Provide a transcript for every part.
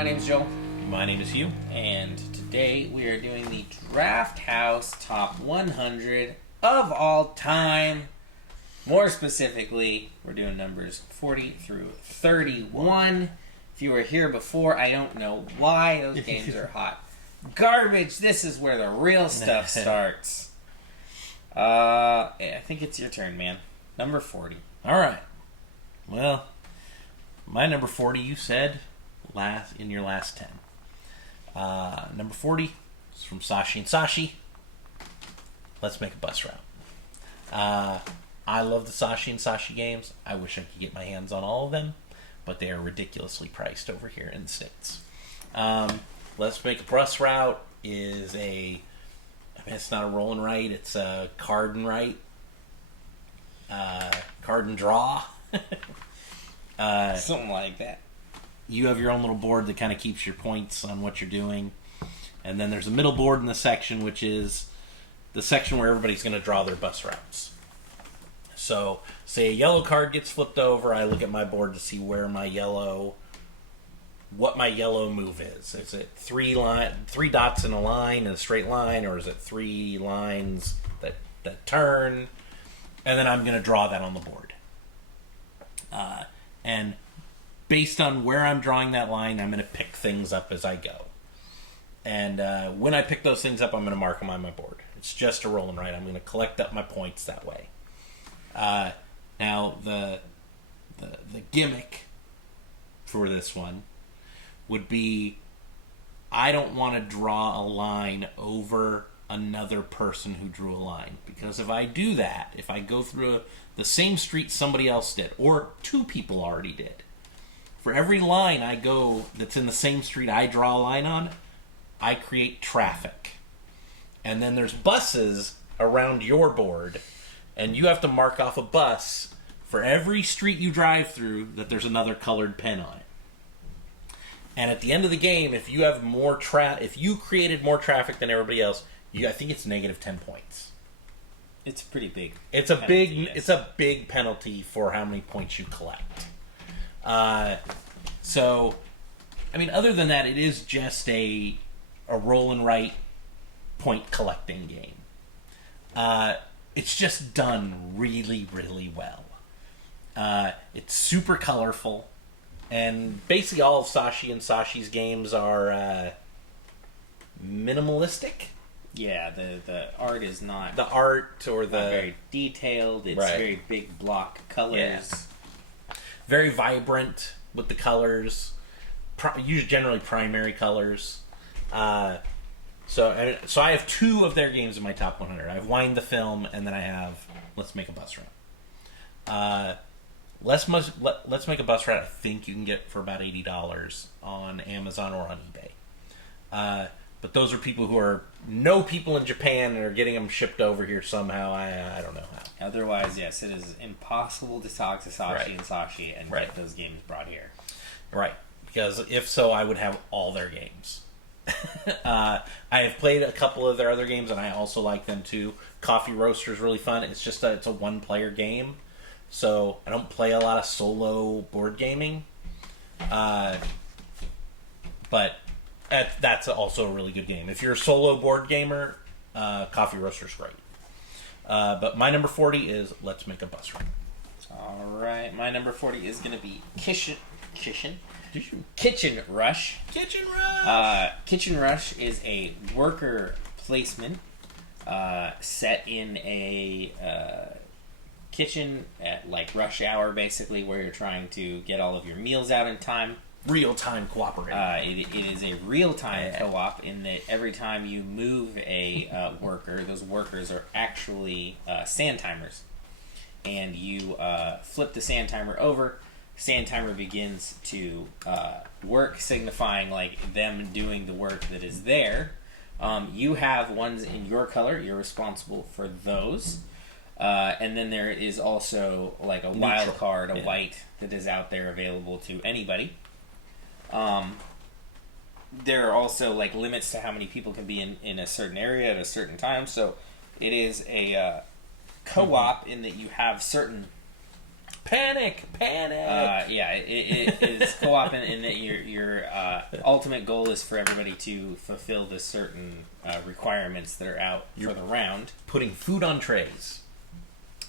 my name is Joel. My name is Hugh. And today we are doing the Drafthouse Top 100 of all time. More specifically, we're doing numbers 40 through 31. If you were here before, I don't know why those games are hot garbage. This is where the real stuff starts. I think it's your turn, man. Number 40. All right. Well, my number 40, you said in your last 10. Number 40 is from Sashi and Sashi. Let's make a bus route. I love the Sashi and Sashi games. I wish I could get my hands on all of them, but they are ridiculously priced over here in the States. Let's make a bus route is it's not a roll and write, it's a card and write. Card and draw. Something like that. You have your own little board that kind of keeps your points on what you're doing. And then there's a middle board in the section, which is the section where everybody's going to draw their bus routes. So, say a yellow card gets flipped over, I look at my board to see what my yellow move is. Is it three dots in a line, in a straight line, or is it 3 lines that turn? And then I'm going to draw that on the board. And based on where I'm drawing that line, I'm going to pick things up as I go. And when I pick those things up, I'm going to mark them on my board. It's just a roll and write. I'm going to collect up my points that way. Now, the gimmick for this one would be I don't want to draw a line over another person who drew a line. Because if I do that, if I go through the same street somebody else did, or 2 people already did, for every line I go that's in the same street I draw a line on, I create traffic. And then there's buses around your board, and you have to mark off a bus for every street you drive through that there's another colored pen on it. And at the end of the game, if you have if you created more traffic than everybody else, I think it's negative 10 points. It's pretty big. It's a big penalty for how many points you collect. So, I mean, other than that, it is just a roll and write point collecting game. It's just done really, really well. It's super colorful, and basically all of Sashi and Sashi's games are minimalistic. Yeah, the art is not the art or the not very detailed. It's very big block colors. Yeah. Very vibrant with the colors. Usually generally primary colors. So I have 2 of their games in my top 100. I have Wind the Film, and then I have Let's Make a Bus Route. Let's Make a Bus Route, I think you can get for about $80 on Amazon or on eBay. But those are people who know people in Japan and are getting them shipped over here somehow. I don't know how. Otherwise, yes, it is impossive to talk to Sashi and Sashi and get those games brought here. Right. Because if so, I would have all their games. I have played a couple of their other games, and I also like them too. Coffee Roaster is really fun. It's just it's a one-player game, so I don't play a lot of solo board gaming. But that's also a really good game. If you're a solo board gamer, Coffee Roaster's great. But my number 40 is Let's Make a Bus Route. All right, my number 40 is going to be Kitchen Rush. Kitchen Rush! Kitchen Rush is a worker placement set in a kitchen at like rush hour, basically, where you're trying to get all of your meals out in time. Real-time cooperating. It is a real-time co-op in that every time you move a worker, those workers are actually sand timers. And you flip the sand timer over, sand timer begins to work, signifying like them doing the work that is there. You have ones in your color, you're responsible for those. And then there is also like a wild card, a white, that is out there available to anybody. There are also like limits to how many people can be in a certain area at a certain time. So it is a co-op in that you have certain Panic! Yeah, it is co-op in that your ultimate goal is for everybody to fulfill the certain requirements that are out for the round. Putting food on trays.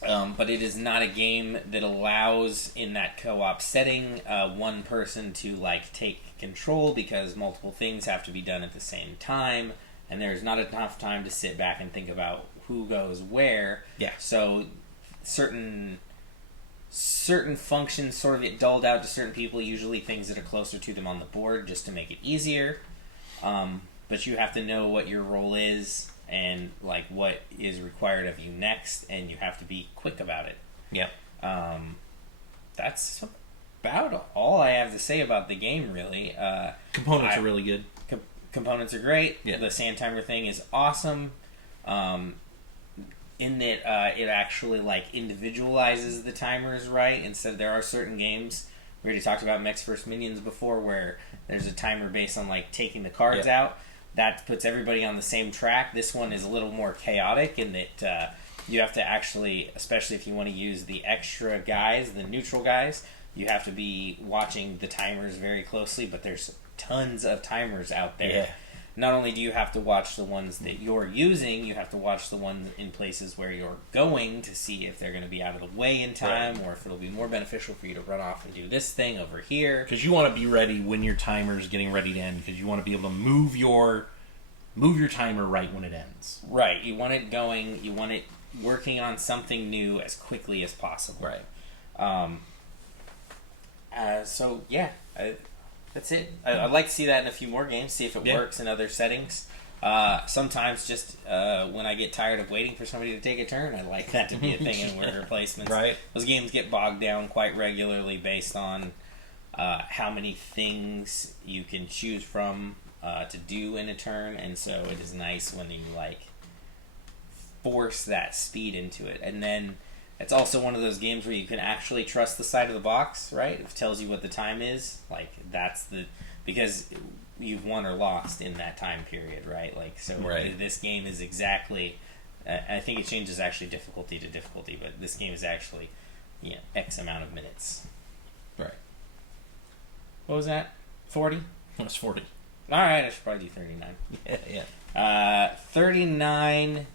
But it is not a game that allows, in that co-op setting, one person to take control, because multiple things have to be done at the same time, and there's not enough time to sit back and think about who goes where. Yeah. So certain functions sort of get dulled out to certain people, usually things that are closer to them on the board, just to make it easier. But you have to know what your role is and what is required of you next, and you have to be quick about it. Yeah. That's about all I have to say about the game, really. Components are really good. Components are great. Yeah. The sand timer thing is awesome. In that it actually individualizes the timers, right? Instead, there are certain games, we already talked about Mechs vs. Minions before, where there's a timer based on taking the cards out. That puts everybody on the same track. This one is a little more chaotic in that you have to actually, especially if you want to use the extra guys, the neutral guys, you have to be watching the timers very closely, but there's tons of timers out there. Yeah. Not only do you have to watch the ones that you're using, you have to watch the ones in places where you're going to see if they're going to be out of the way in time, or if it'll be more beneficial for you to run off and do this thing over here. Because you want to be ready when your timer is getting ready to end, because you want to be able to move your timer right when it ends. Right. You want it going, you want it working on something new as quickly as possible. Right. So, yeah. That's it. I'd like to see that in a few more games, see if it works in other settings. Sometimes just when I get tired of waiting for somebody to take a turn, I like that to be a thing in word replacements. Right. Those games get bogged down quite regularly based on how many things you can choose from to do in a turn, and so it is nice when you force that speed into it. And then it's also one of those games where you can actually trust the side of the box, right? If it tells you what the time is, because you've won or lost in that time period, right? This game is exactly, I think it changes actually difficulty to difficulty, but this game is actually, X amount of minutes. Right. What was that? 40? That's 40. Alright, I should probably do 39. Yeah. 39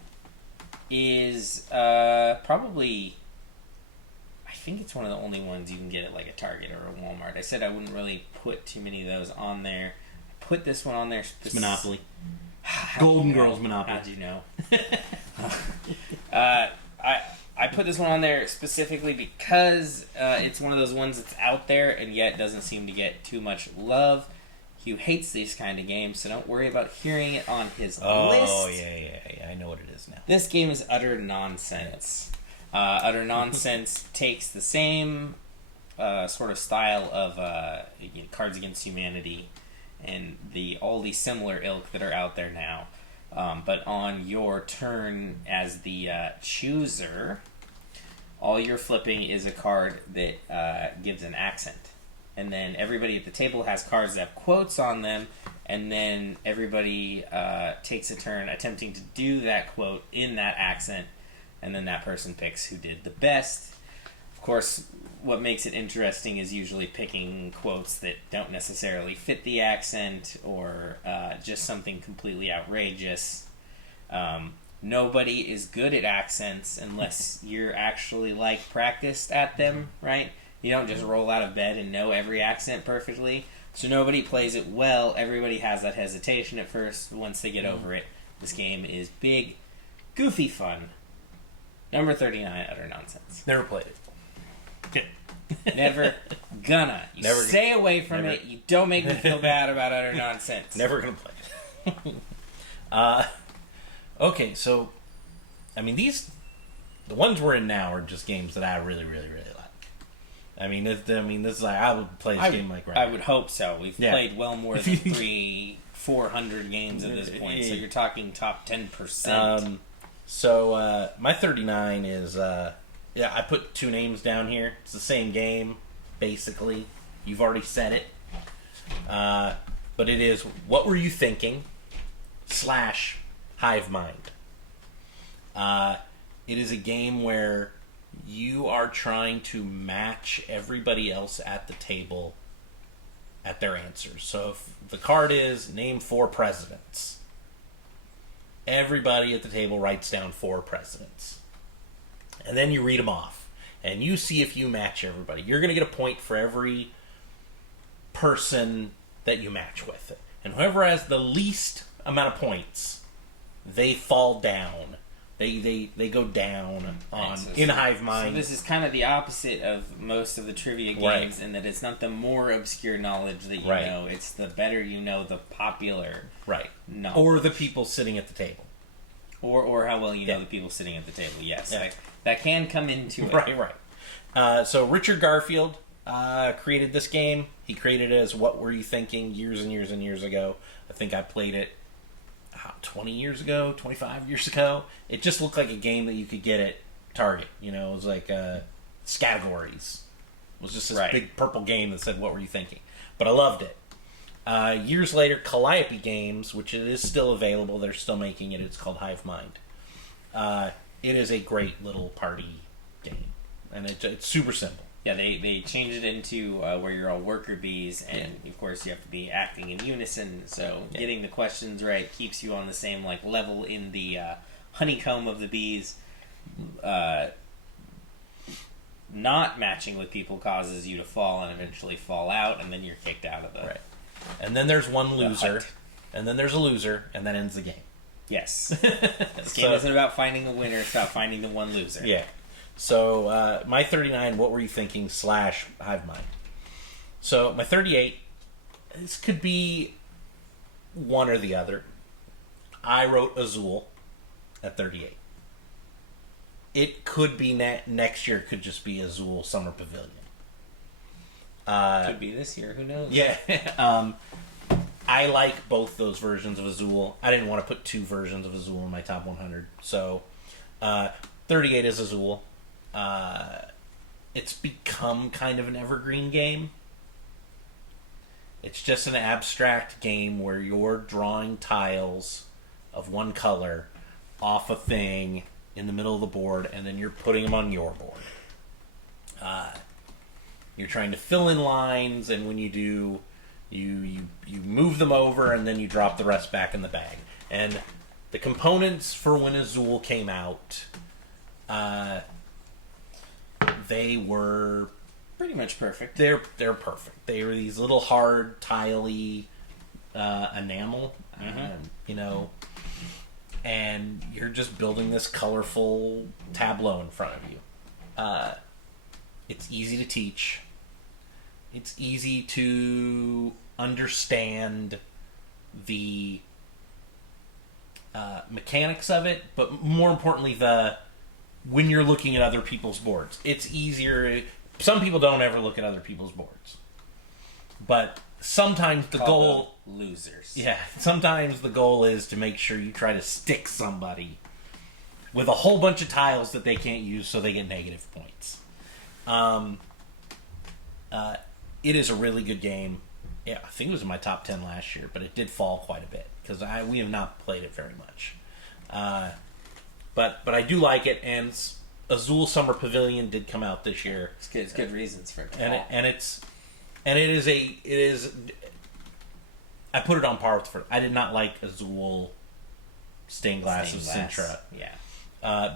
is probably, I think it's one of the only ones you can get at a Target or a Walmart. I said I wouldn't really put too many of those on there. I put this one on there. It's Monopoly. Golden Girls Monopoly. How'd you know? I put this one on there specifically because it's one of those ones that's out there and yet doesn't seem to get too much love. Hugh hates these kind of games, so don't worry about hearing it on his list. Oh, yeah. I know what it is now. This game is utter nonsense. Utter Nonsense takes the same sort of style of Cards Against Humanity and all the similar ilk that are out there now. But on your turn as the chooser, all you're flipping is a card that gives an accent. And then everybody at the table has cards that have quotes on them, and then everybody takes a turn attempting to do that quote in that accent, and then that person picks who did the best. Of course, what makes it interesting is usually picking quotes that don't necessarily fit the accent, or just something completely outrageous. Nobody is good at accents unless you're actually practiced at them, right? You don't just roll out of bed and know every accent perfectly. So nobody plays it well. Everybody has that hesitation at first. Once they get over it, this game is big, goofy fun. Number 39, Utter Nonsense. Never played it. Never gonna. You Never stay away from it. You don't make me feel bad about Utter Nonsense. Never gonna play it. Okay, so, the ones we're in now are just games that I really, really, really like. This is I would play this game right I would hope so. We've played well more than 400 games at this point, so you're talking top 10%. So my 39 is, I put two names down here. It's the same game, basically. You've already said it. But it is What Were You Thinking? / Hive Mind. It is a game where you are trying to match everybody else at the table at their answers. So if the card is name 4 presidents, everybody at the table writes down 4 presidents. And then you read them off. And you see if you match everybody. You're going to get a point for every person that you match with. And whoever has the least amount of points, they fall down. They go down on in Hive Mind. So this is kind of the opposite of most of the trivia games in that it's not the more obscure knowledge that you know. It's the better you know the popular knowledge. Or the people sitting at the table. Or how well you know the people sitting at the table. Yes, that can come into it. Right. So Richard Garfield created this game. He created it as What Were You Thinking years and years and years ago. I think I played it 20 years ago, 25 years ago. It just looked like a game that you could get at Target. You know, it was like Scavengers. It was just this big purple game that said, "What were you thinking?" But I loved it. Years later, Calliope Games, which it is still available, they're still making it. It's called Hive Mind. It is a great little party game, and it's super simple. Yeah, they changed it into where you're all worker bees, and of course you have to be acting in unison. So getting the questions right keeps you on the same level in the honeycomb of the bees. Not matching with people causes you to fall and eventually fall out, and then you're kicked out of the. Right. And then there's one loser, and then there's a loser, and that ends the game. Yes. This game isn't about finding a winner; it's about finding the one loser. Yeah. So, my 39, What Were You Thinking / Hive Mind. So, my 38, this could be one or the other. I wrote Azul at 38. It could be next year, could just be Azul Summer Pavilion. Could be this year, who knows? Yeah. I like both those versions of Azul. I didn't want to put 2 versions of Azul in my top 100. So, 38 is Azul. It's become kind of an evergreen game. It's just an abstract game where you're drawing tiles of one color off a thing in the middle of the board, and then you're putting them on your board. You're trying to fill in lines, and when you do, you move them over, and then you drop the rest back in the bag. And the components for when Azul came out, they were pretty much perfect. They're perfect. They were these little hard, tiley enamel, you know, and you're just building this colorful tableau in front of you. It's easy to teach. It's easy to understand the mechanics of it, but more importantly, when you're looking at other people's boards. It's easier. Some people don't ever look at other people's boards. But sometimes the goal... losers. Yeah, sometimes the goal is to make sure you try to stick somebody with a whole bunch of tiles that they can't use so they get negative points. It is a really good game. Yeah, I think it was in my top 10 last year, but it did fall quite a bit because we have not played it very much. But I do like it, and Azul Summer Pavilion did come out this year. It's good reasons for it to fall. And it is. I put it on par with. I did not like Azul Stained Glass of Sintra. Yeah.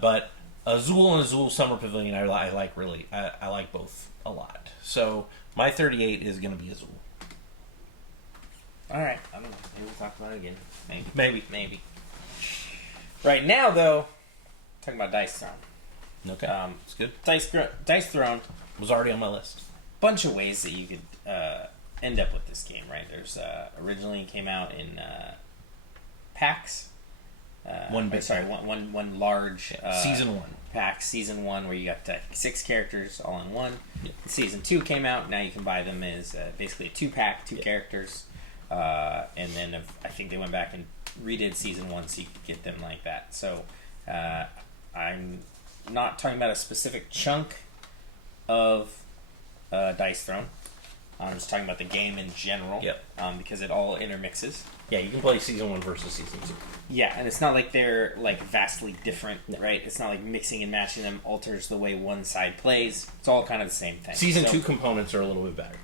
But Azul and Azul Summer Pavilion, I like really. I like both a lot. So my 38 is going to be Azul. All right. I don't know. Maybe we'll talk about it again. Maybe. Right now, though, talking about Dice Throne. Okay. It's good. Dice Throne was already on my list. Bunch of ways that you could end up with this game, right? There's originally came out in packs. One large season 1 pack. Season 1 where you got 6 characters all in one. Yep. Season 2 came out. Now you can buy them as basically a 2-pack, 2 characters. And then I think they went back and redid season 1 so you could get them like that. So I'm not talking about a specific chunk of Dice Throne. I'm just talking about the game in general. Yep. Because it all intermixes. Yeah, you can play Season 1 versus Season 2. Yeah, and it's not like they're like vastly different, No. right? It's not like mixing and matching them alters the way one side plays. It's all kind of the same thing. Season 2 components are a little bit better.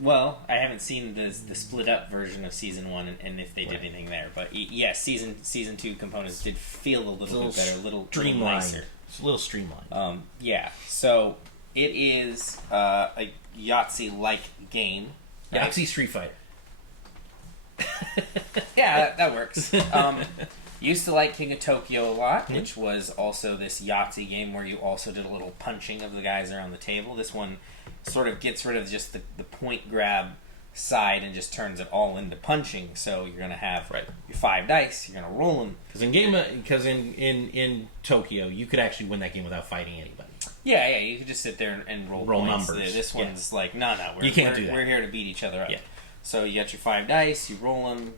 Well, I haven't seen the split up version of Season 1 and if they did anything there. But yes, Season 2 components did feel a little bit better, a little nicer. It's a little streamlined. Yeah, so it is a Yahtzee-like game. Right? Yahtzee Street Fighter. Yeah, that works. Used to like King of Tokyo a lot, which was also this Yahtzee game where you also did a little punching of the guys around the table. This one sort of gets rid of just the point grab side and just turns it all into punching. So you're going to have your 5 dice, you're going to roll them. Because in Tokyo, you could actually win that game without fighting anybody. Yeah, you could just sit there and roll points. Numbers. This one's like, no, you can't do that. We're here to beat each other up. Yeah. So you got your 5 dice, you roll them.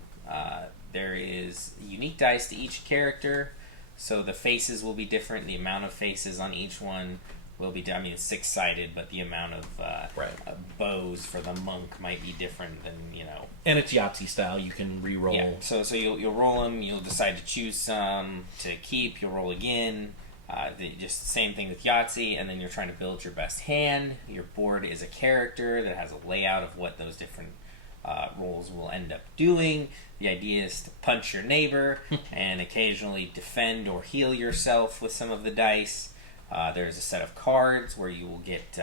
There is unique dice to each character, so the faces will be different. The amount of faces on each one will be. I mean, it's 6-sided, but the amount of bows for the monk might be different than And it's Yahtzee style. You can re-roll. Yeah. So you'll roll them. You'll decide to choose some to keep. You'll roll again. Just the same thing with Yahtzee, and then you're trying to build your best hand. Your board is a character that has a layout of what those different rolls will end up doing. The idea is to punch your neighbor and occasionally defend or heal yourself with some of the dice. There's a set of cards where you will get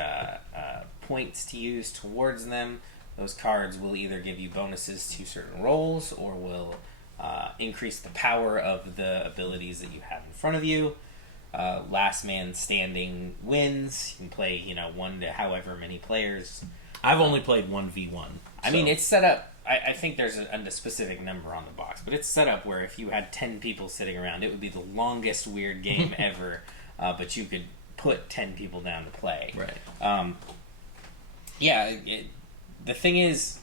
points to use towards them. Those cards will either give you bonuses to certain rolls or will increase the power of the abilities that you have in front of you. Last man standing wins. You can play 1 to however many players. I've only played 1v1. I mean, it's set up. I think there's a specific number on the box, but it's set up where if you had 10 people sitting around, it would be the longest weird game ever. But you could put 10 people down to play. Right. The thing is,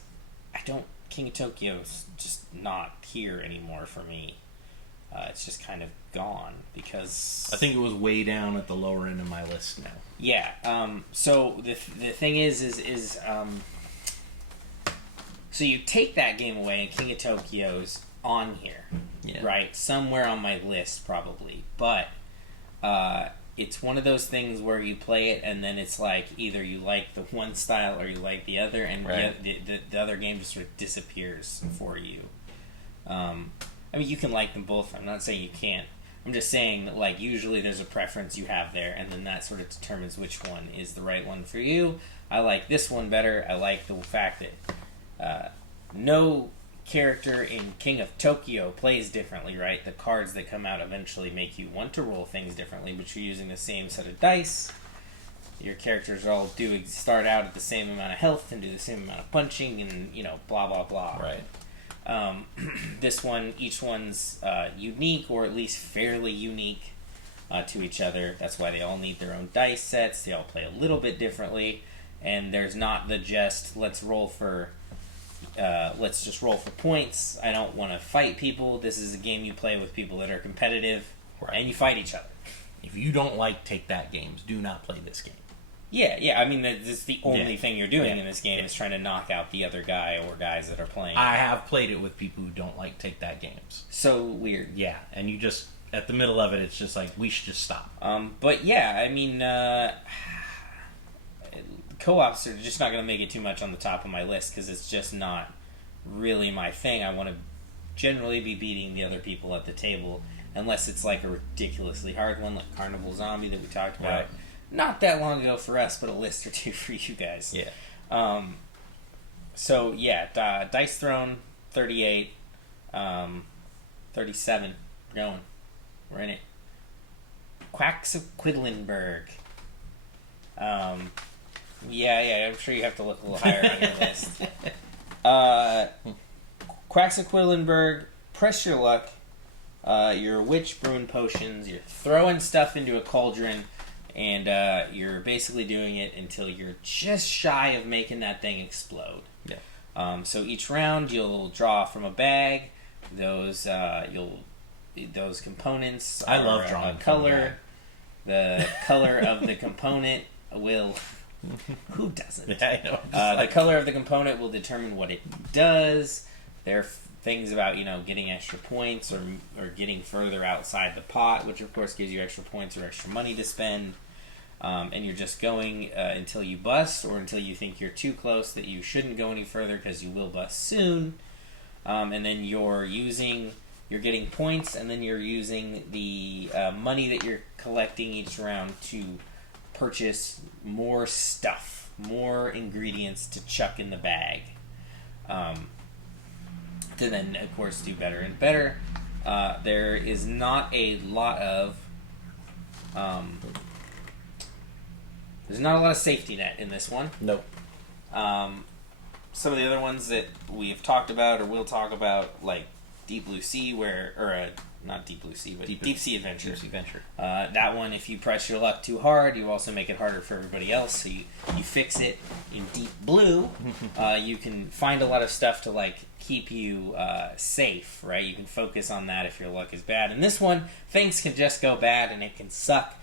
King of Tokyo's just not here anymore for me. It's just kind of gone because I think it was way down at the lower end of my list now. Yeah. So the thing is so you take that game away, and King of Tokyo's on here, right? Somewhere on my list, probably. But it's one of those things where you play it, and then it's like either you like the one style or you like the other, and the other game just sort of disappears for you. I mean, you can like them both. I'm not saying you can't. I'm just saying that, like, usually there's a preference you have there, and then that sort of determines which one is the right one for you. I like this one better. I like the fact that no character in King of Tokyo plays differently, right? The cards that come out eventually make you want to roll things differently, but you're using the same set of dice. Your characters all start out at the same amount of health and do the same amount of punching and, blah, blah, blah. Right. This one, each one's unique, or at least fairly unique to each other. That's why they all need their own dice sets. They all play a little bit differently, and there's not the just let's just roll for points. I don't want to fight people. This is a game you play with people that are competitive, and you fight each other. If you don't like take-that games, do not play this game. Yeah. I mean, this is the only thing you're doing in this game is trying to knock out the other guy or guys that are playing. I have played it with people who don't like take-that games. So weird. Yeah, and you just, at the middle of it, it's just like, we should just stop. But yeah, I mean, co-ops are just not going to make it too much on the top of my list because it's just not really my thing. I want to generally be beating the other people at the table, unless it's like a ridiculously hard one, like Carnival Zombie that we talked about. Right. Not that long ago for us, but a list or two for you guys. Yeah. So, yeah, Dice Throne, 38, 37, we're going. We're in it. Quacks of Quedlinburg. Yeah, I'm sure you have to look a little higher on your list. Quacks of Quedlinburg, press your luck. You're a witch brewing potions. You're throwing stuff into a cauldron, and you're basically doing it until you're just shy of making that thing explode. Yeah. So each round you'll draw from a bag. Those components. I love drawing color. The color of the component will Who doesn't? Yeah, I know. The color of the component will determine what it does. There are things about, getting extra points or getting further outside the pot, which of course gives you extra points or extra money to spend. And you're just going until you bust or until you think you're too close that you shouldn't go any further because you will bust soon. And then you're getting points, and then you're using the money that you're collecting each round to purchase more stuff, more ingredients to chuck in the bag. To then, of course, do better and better. There is not a lot of there's not a lot of safety net in this one. Nope. Some of the other ones that we've talked about or will talk about, like Deep Blue Sea, not Deep Blue Sea, but Deep Sea Adventure. Deep Sea Adventure. That one, if you press your luck too hard, you also make it harder for everybody else. So you fix it in Deep Blue. You can find a lot of stuff to keep you safe, right? You can focus on that if your luck is bad. In this one, things can just go bad and it can suck.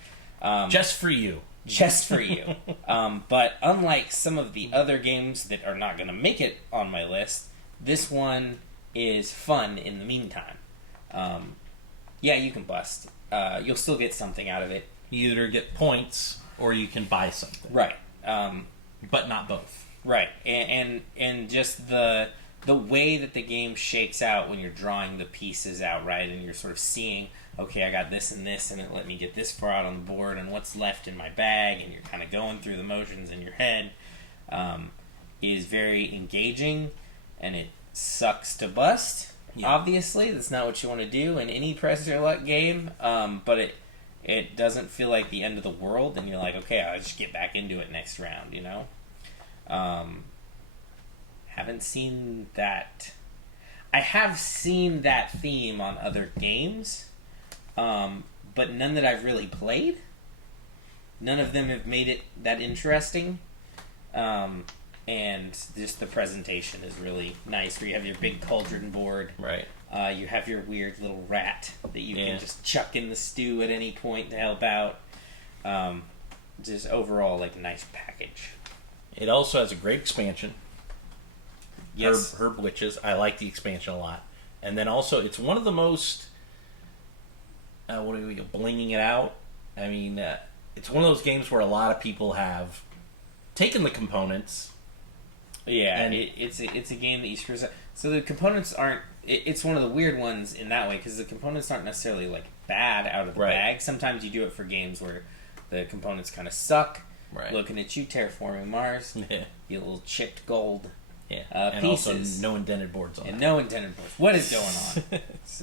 Just for you. Just for you. But unlike some of the other games that are not going to make it on my list, this one is fun in the meantime. Yeah, you can bust. You'll still get something out of it. You either get points or you can buy something. Right. But not both. Right. And just the way that the game shakes out when you're drawing the pieces out, right, and you're sort of seeing, okay, I got this, and it let me get this far out on the board, and what's left in my bag, and you're kind of going through the motions in your head, is very engaging, and it sucks to bust. Yeah. Obviously, that's not what you want to do in any press your luck game, but it doesn't feel like the end of the world, and you're like, okay, I'll just get back into it next round, Haven't seen that. I have seen that theme on other games, but none that I've really played. None of them have made it that interesting. And just the presentation is really nice, where you have your big cauldron board. Right. You have your weird little rat that you can just chuck in the stew at any point to help out. Just overall, a nice package. It also has a great expansion. Yes. Herb Witches. I like the expansion a lot. And then also, it's one of the most... blinging it out? I mean, it's one of those games where a lot of people have taken the components. Yeah, and it's a game that you screw up. So the components aren't... It's one of the weird ones in that way, because the components aren't necessarily, bad out of the bag. Sometimes you do it for games where the components kind of suck. Right. Looking at you, terraforming Mars. Yeah. You little chipped gold. Yeah, and pieces. Also no indented boards on it. And no indented boards. What is going on? It's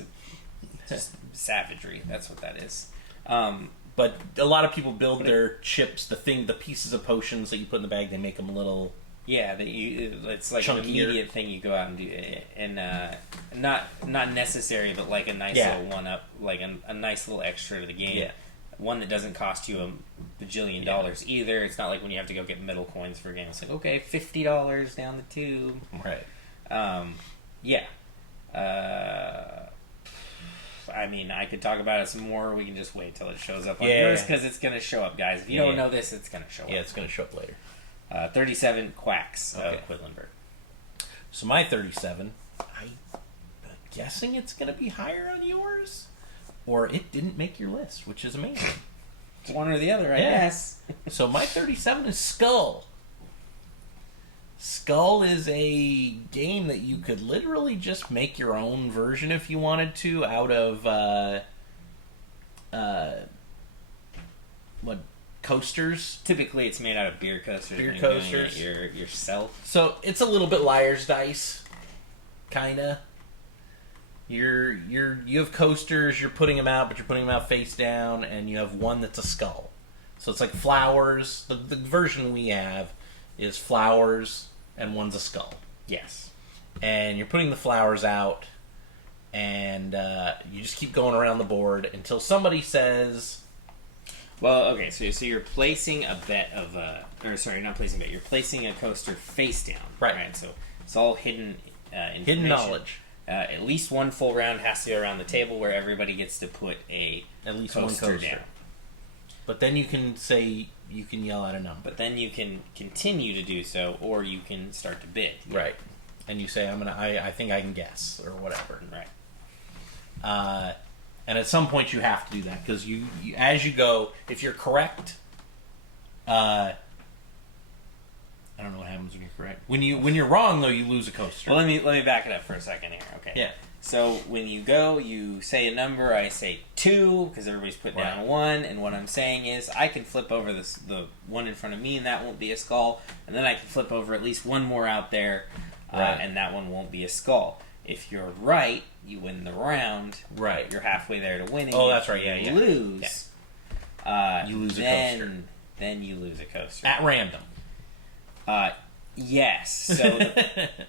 just savagery. That's what that is. But a lot of people build their chips, the pieces of potions that you put in the bag, they make them a little... Yeah, it's like chunkier. An immediate thing you go out and do. And not necessary, but a nice little one-up, a nice little extra to the game. Yeah. One that doesn't cost you a bajillion dollars either. It's not like when you have to go get metal coins for a game. It's okay, $50 down the tube. Right. Yeah. I mean, I could talk about it some more. We can just wait till it shows up on yours, because it's going to show up, guys. If you don't know this, it's going to show up. Yeah, it's going to show up later. 37 Quacks of Quedlinburg. So my 37, I'm guessing it's going to be higher on yours, or it didn't make your list, which is amazing. One or the other, I guess. So my 37 is Skull. Skull is a game that you could literally just make your own version if you wanted to out of coasters. Typically, it's made out of beer coasters. Beer coasters. Yourself. So it's a little bit Liar's Dice, kinda. You have coasters. You're putting them out, but you're putting them out face down, and you have one that's a skull. So it's like flowers. The version we have is flowers, and one's a skull. Yes. And you're putting the flowers out, and you just keep going around the board until somebody says... Well, okay, so you're placing a bet of... not placing a bet. You're placing a coaster face down. Right. So it's all hidden information. Hidden knowledge. At least one full round has to go around the table where everybody gets to put at least coaster one coaster down. But then you can say you can yell out a number. But then you can continue to do so, or you can start to bid. Right. And you say, I think I can guess, or whatever. Right. And at some point you have to do that, because you as you go, if you're correct, I don't know what happens when you're correct. When you're wrong, though, you lose a coaster. Well, let me back it up for a second here. Okay. Yeah. So when you go, you say a number. I say 2 because everybody's putting down a 1, and what I'm saying is I can flip over the one in front of me, and that won't be a skull. And then I can flip over at least one more out there, and that one won't be a skull. If you're right, you win the round. Right. You're halfway there to winning. Oh, that's right. Yeah, you lose. Yeah. You lose a coaster. Then you lose a coaster At random. Yes.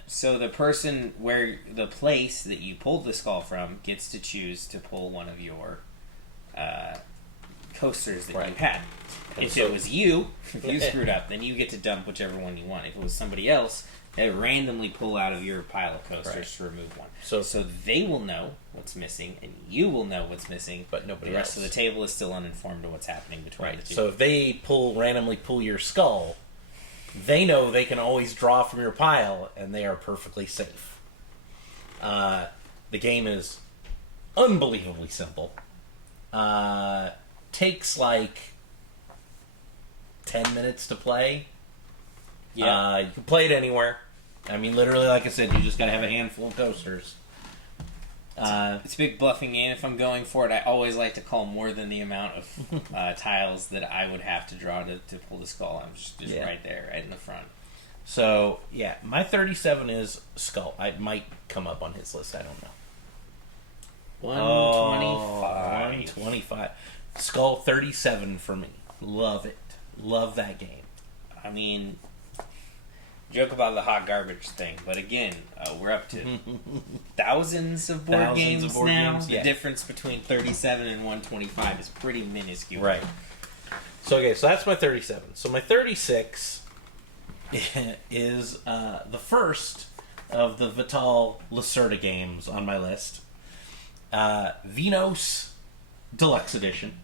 So the person where the place that you pulled the skull from gets to choose to pull one of your coasters that you had. If it was you, if you screwed up, then you get to dump whichever one you want. If it was somebody else, they randomly pull out of your pile of coasters to remove one. So they will know what's missing, and you will know what's missing, but nobody else. The rest else. of the table is still uninformed of what's happening between the two. So if they randomly pull your skull, they know they can always draw from your pile, and they are perfectly safe. The game is unbelievably simple. Takes like 10 minutes to play. Yeah. You can play it anywhere. I mean, literally, like I said, you just gotta have a handful of coasters. It's a big bluffing game. If I'm going for it, I always like to call more than the amount of tiles that I would have to draw to pull the skull. I'm just right there, right in the front. So, yeah, my 37 is skull. I might come up on his list. I don't know. 125. 125. Skull 37 for me. Love it. Love that game. I mean, joke about the hot garbage thing, but again, we're up to thousands of board games now. The difference between 37 and 125 is pretty minuscule. Right. So, okay, so that's my 37. So my 36 is the first of the Vital Lacerda games on my list. Vinos Deluxe Edition.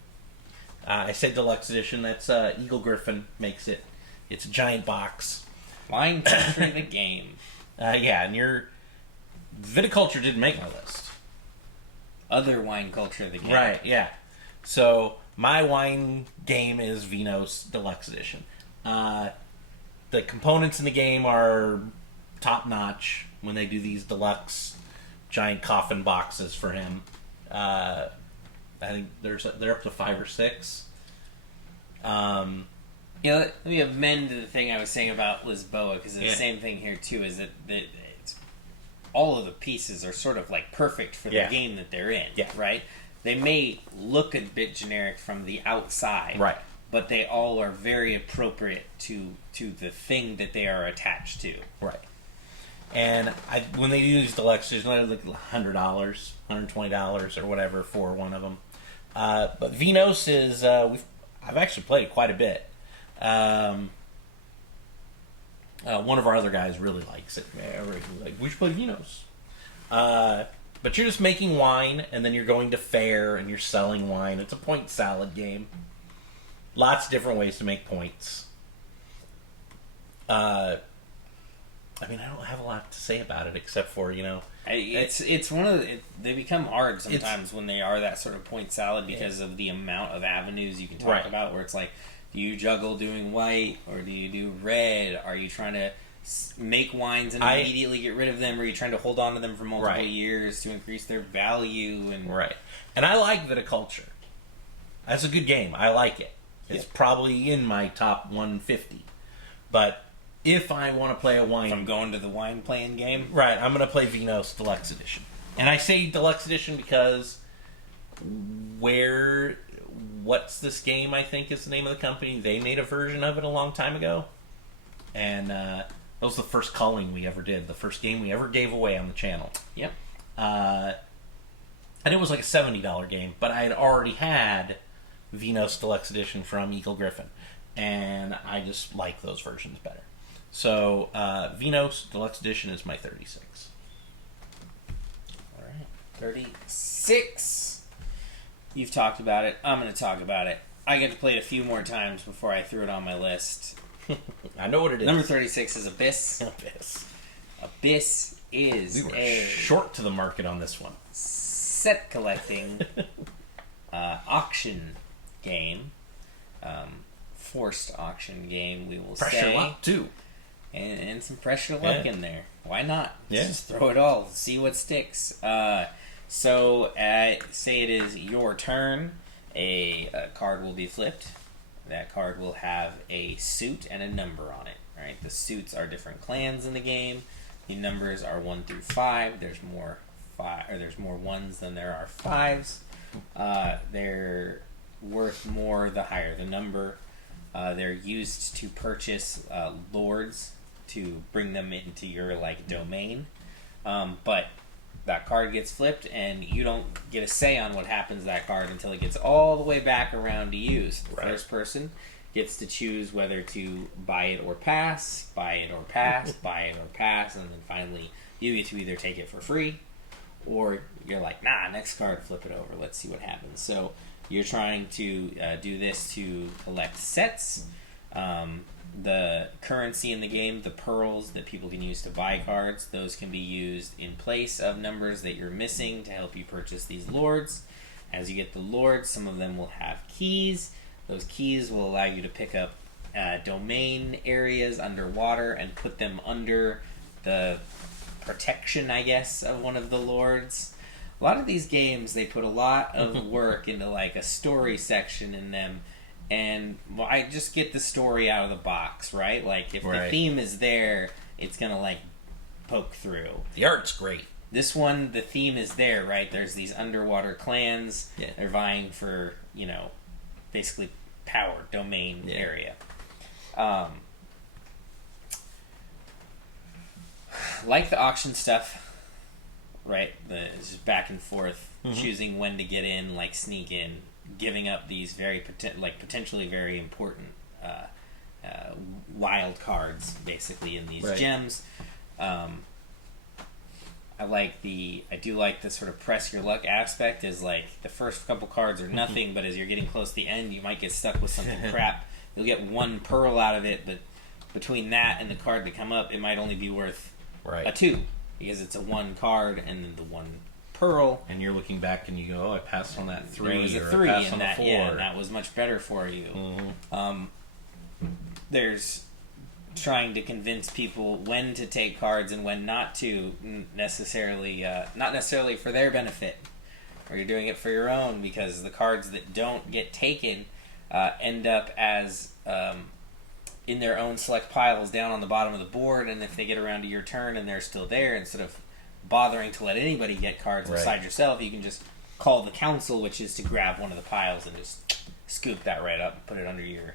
I say Deluxe Edition. That's Eagle Griffin makes it. It's a giant box. Wine Country the game. Yeah, and your Viticulture didn't make my list. Other Wine Culture the game. Right, yeah. So my wine game is Vinos Deluxe Edition. The components in the game are top notch when they do these deluxe giant coffin boxes for him. I think they're up to 5 or 6. Let me amend the thing I was saying about Lisboa, because the same thing here too is that it's, all of the pieces are sort of like perfect for the game that they're in. Yeah. Right? They may look a bit generic from the outside. Right. But they all are very appropriate to the thing that they are attached to. Right. And when they do these deluxe, there's like $100, $120 or whatever for one of them. But Vinos is I've actually played it quite a bit. One of our other guys really likes it. Like, we should play Vinos. But you're just making wine, and then you're going to fair, and you're selling wine. It's a point salad game. Lots of different ways to make points. I mean, I don't have a lot to say about it except for, it's one of they become hard sometimes when they are that sort of point salad because of the amount of avenues you can talk about, where it's like, do you juggle doing white or do you do red? Are you trying to make wines and immediately get rid of them, or are you trying to hold on to them for multiple years to increase their value? And I like Viticulture. That's a good game. I like it. It's probably in my top 150. But if I want to play a wine... If I'm going to the wine playing game? Right, I'm going to play Vinos Deluxe Edition. And I say Deluxe Edition because What's This Game, I think is the name of the company. They made a version of it a long time ago. And that was the first culling we ever did. The first game we ever gave away on the channel. Yep. And it was like a $70 game. But I had already had Vinos Deluxe Edition from Eagle Griffin. And I just like those versions better. So, Vinos Deluxe Edition is my 36. All right. 36. You've talked about it. I'm going to talk about it. I get to play it a few more times before I threw it on my list. I know what it is. Number 36 is Abyss. Abyss. Abyss is We were a short to the market on this one. set collecting auction game. Forced auction game, we will Pressure say. luck, too. And some pressure luck in there. Why not? Yeah. Just throw it all. See what sticks. So, say it is your turn. A card will be flipped. That card will have a suit and a number on it. Right? The suits are different clans in the game. The numbers are 1 through 5. There's more ones than there are 5s. They're worth more the higher the number. They're used to purchase lords to bring them into your domain. But that card gets flipped, and you don't get a say on what happens to that card until it gets all the way back around to you. So the first person gets to choose whether to buy it or pass, buy it or pass, buy it or pass, and then finally you get to either take it for free, or you're like, nah, next card, flip it over, let's see what happens. So you're trying to do this to collect sets. The currency in the game, the pearls that people can use to buy cards, those can be used in place of numbers that you're missing to help you purchase these lords. As you get the lords, some of them will have keys. Those keys will allow you to pick up domain areas underwater and put them under the protection, I guess, of one of the lords. A lot of these games, they put a lot of work into a story section in them. And I just get the story out of the box, right? If the theme is there, it's going to, poke through. The art's great. This one, the theme is there, right? There's these underwater clans. Yeah. They're vying for, basically power, domain area. Like the auction stuff, right? It's just back and forth, choosing when to get in, sneak in. Giving up these potentially very important wild cards, basically, in these gems. I do like the sort of press your luck aspect. Is the first couple cards are nothing, but as you're getting close to the end, you might get stuck with something crap. You'll get one pearl out of it, but between that and the card to come up, it might only be worth a 2 because it's a 1 card and then the 1 pearl, and you're looking back and you go, "Oh, I passed on that 3." There was a 3, and that 4. and that was much better for you. There's trying to convince people when to take cards and when not to, necessarily, not necessarily for their benefit, or you're doing it for your own, because the cards that don't get taken end up as in their own select piles down on the bottom of the board, and if they get around to your turn and they're still there, instead of bothering to let anybody get cards beside yourself, you can just call the council, which is to grab one of the piles and just scoop that right up and put it under your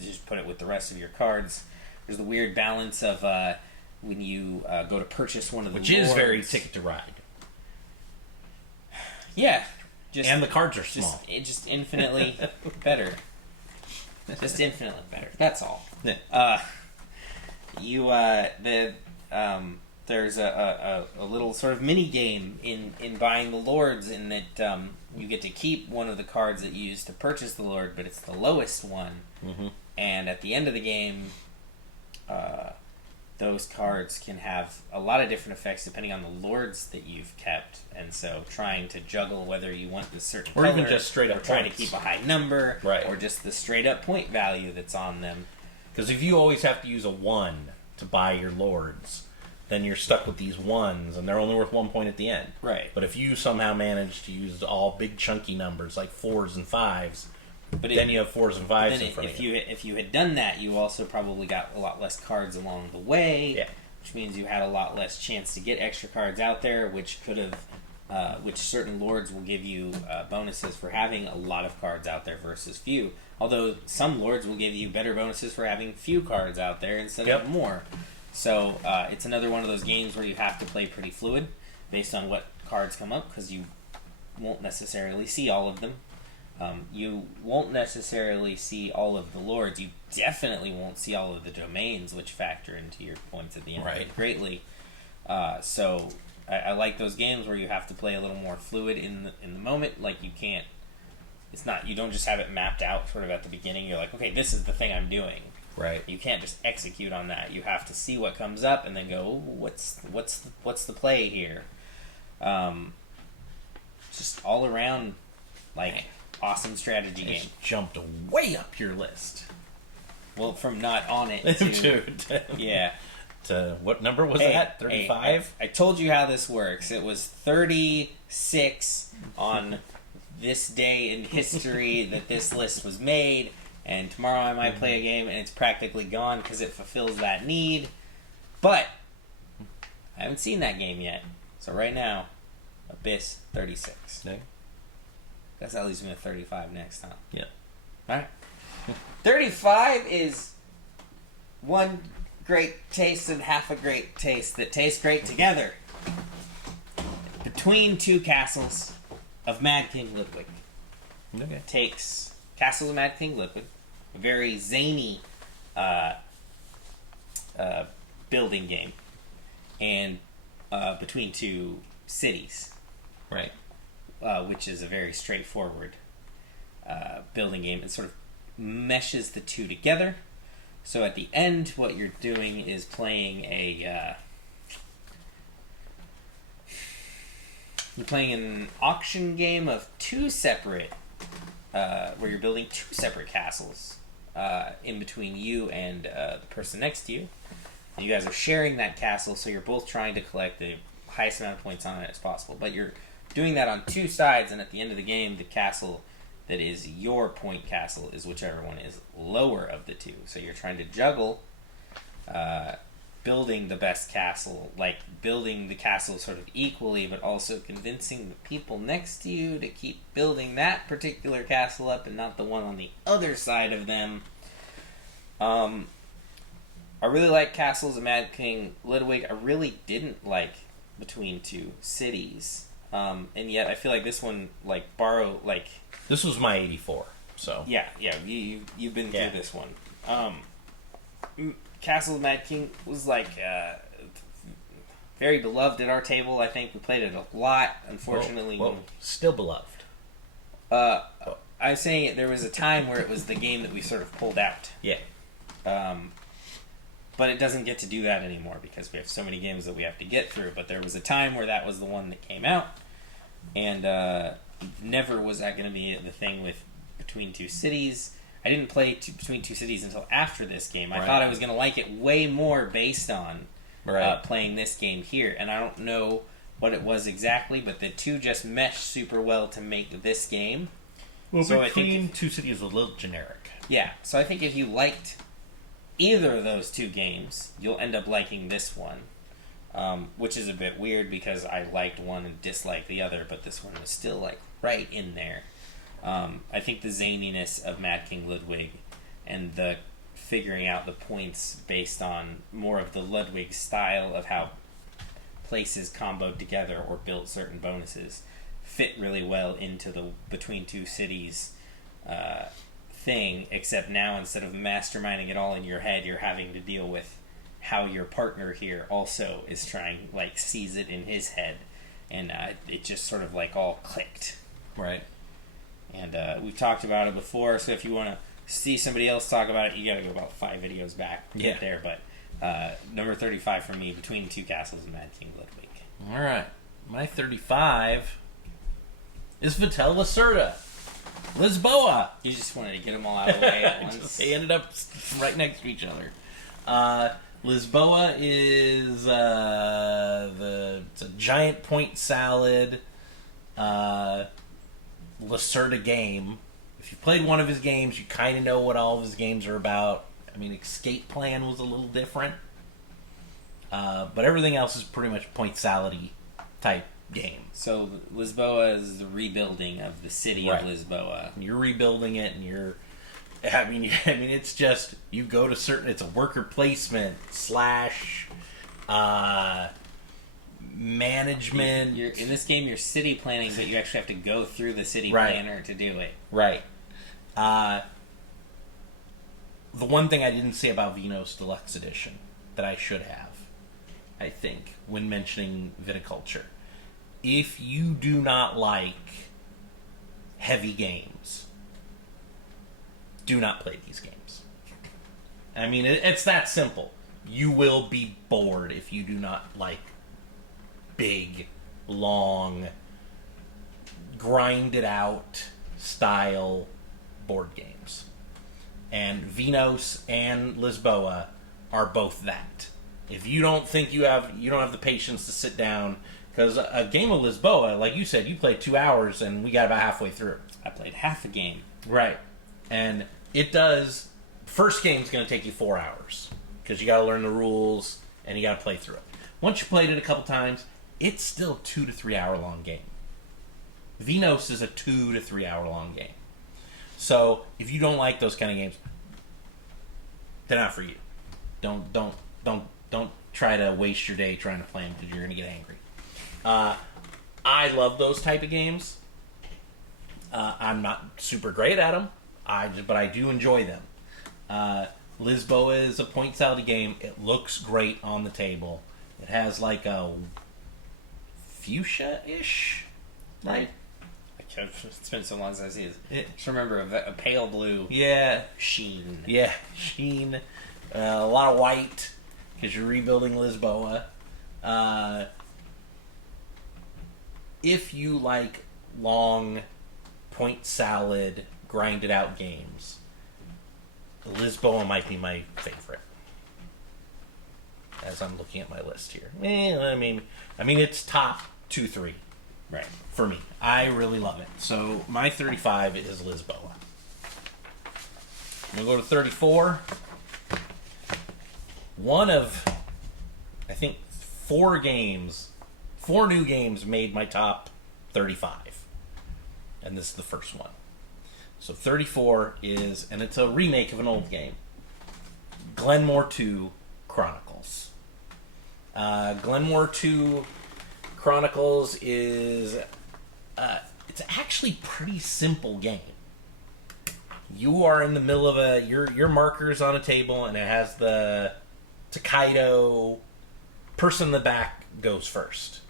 just put it with the rest of your cards. There's the weird balance of when you go to purchase one of the which lords, is very Ticket to Ride. And the cards are small. Just infinitely better. Just infinitely better. That's all. There's a little sort of mini game in buying the lords, in that you get to keep one of the cards that you use to purchase the lord, but it's the lowest one. And at the end of the game, those cards can have a lot of different effects depending on the lords that you've kept. And so trying to juggle whether you want the certain or color, even just straight up or trying to keep a high number, or just the straight up point value that's on them. Because if you always have to use a 1 to buy your lords, then you're stuck with these 1s, and they're only worth 1 point at the end. Right. But if you somehow manage to use all big chunky numbers like 4s and 5s, then you have 4s and 5s in front of you. If you had done that, you also probably got a lot less cards along the way, which means you had a lot less chance to get extra cards out there, which could have, which certain lords will give you bonuses for having a lot of cards out there versus few. Although some lords will give you better bonuses for having few cards out there instead of more. So it's another one of those games where you have to play pretty fluid based on what cards come up, because you won't necessarily see all of them. You won't necessarily see all of the lords. You definitely won't see all of the domains, which factor into your points at the end greatly. So I like those games where you have to play a little more fluid in the moment. You can't it's not, you don't just have it mapped out sort of at the beginning. You're like, okay, this is the thing I'm doing. Right. You can't just execute on that. You have to see what comes up and then go, what's the play here? Just all around, like, awesome strategy game. Jumped way up your list. Well, from not on it to yeah. To what number was that? 35? I told you how this works. It was 36 on this day in history that this list was made, and tomorrow I might play a game and it's practically gone because it fulfills that need. But I haven't seen that game yet. So right now, Abyss 36. Okay. Guess that leaves me with 35 next time. Yeah. Alright. 35 is one great taste and half a great taste that taste great together. Between Two Castles of Mad King Ludwig. Okay. Takes Castles of Mad King Ludwig, a very zany building game, and Between Two Cities. Right. Which is a very straightforward building game. It sort of meshes the two together. So at the end, what you're doing is playing you're playing an auction game of two separate, where you're building two separate castles in between you and the person next to you. And you guys are sharing that castle, so you're both trying to collect the highest amount of points on it as possible. But you're doing that on two sides, and at the end of the game, the castle that is your point castle is whichever one is lower of the two. So you're trying to juggle building the best castle, like building the castle sort of equally, but also convincing the people next to you to keep building that particular castle up and not the one on the other side of them. I really like Castles of Mad King Ludwig. I really didn't like Between Two Cities. And yet I feel like this one, like, This was my 84, so... Yeah, you've been through this one. Castle of Mad King was, like, very beloved at our table, I think. We played it a lot, unfortunately. Well, still beloved. I was saying there was a time where it was the game that we sort of pulled out. Yeah. But it doesn't get to do that anymore because we have so many games that we have to get through. But there was a time where that was the one that came out. And never was that going to be the thing with Between Two Cities. I didn't play Between Two Cities until after this game. I thought I was going to like it way more based on playing this game here. And I don't know what it was exactly, but the two just meshed super well to make this game. Well, so Between Two Cities was a little generic. Yeah, so I think if you liked either of those two games, you'll end up liking this one. Which is a bit weird because I liked one and disliked the other, but this one was still, like, right in there. I think the zaniness of Mad King Ludwig and the figuring out the points based on more of the Ludwig style of how places comboed together or built certain bonuses fit really well into the Between Two Cities thing, except now instead of masterminding it all in your head, you're having to deal with how your partner here also is trying, like, sees it in his head, and it just sort of, like, all clicked. Right. And we've talked about it before, so if you want to see somebody else talk about it, you gotta go about 5 videos back to get there, but number 35 for me, Between Two Castles and Mad King Ludwig. Alright. My 35 is Vitel Lacerda. Lisboa! You just wanted to get them all out of the way at once. They ended up right next to each other. Lisboa is it's a giant point salad Lacerda game. If you've played one of his games, you kind of know what all of his games are about. I mean, Escape Plan was a little different. But everything else is pretty much point salad-y type game. So Lisboa is the rebuilding of the city of Lisboa. You're rebuilding it, and you're... I mean, it's just you go to certain. It's a worker placement / management. You're in this game. You're city planning, but you actually have to go through the city planner to do it. Right. The one thing I didn't say about Vinos Deluxe Edition that I should have, I think, when mentioning viticulture, if you do not like heavy games, do not play these games. I mean, it's that simple. You will be bored if you do not like big, long, grinded out style board games. And Vinos and Lisboa are both that. If you don't think you don't have the patience to sit down, because a game of Lisboa, like you said, you played 2 hours and we got about halfway through. I played half a game. Right. And it does. First game's going to take you 4 hours because you got to learn the rules and you got to play through it. Once you played it a couple times, it's still a 2 to 3 hour long game. Vinos is a 2 to 3 hour long game. So if you don't like those kind of games, they're not for you. Don't try to waste your day trying to play them because you're going to get angry. I love those type of games. I'm not super great at them, but I do enjoy them. Lisboa is a point salad game. It looks great on the table. It has like a fuchsia-ish light. It's been so long since I see it. Just remember a pale blue. Sheen. Yeah, sheen. A lot of white because you're rebuilding Lisboa. If you like long point salad, grinded out games, Lisboa might be my favorite. As I'm looking at my list here, I mean, it's top 2-3, right? For me, I really love it. So my 35 is Lisboa. I'm gonna go to 34. One of, I think, 4 new games made my top 35, and this is the first one. So 34 is, and it's a remake of an old game, Glenmore 2 Chronicles. Glenmore 2 Chronicles is, it's actually a pretty simple game. You are in the middle of your marker's on a table, and it has the Takedo. Person in the back goes first.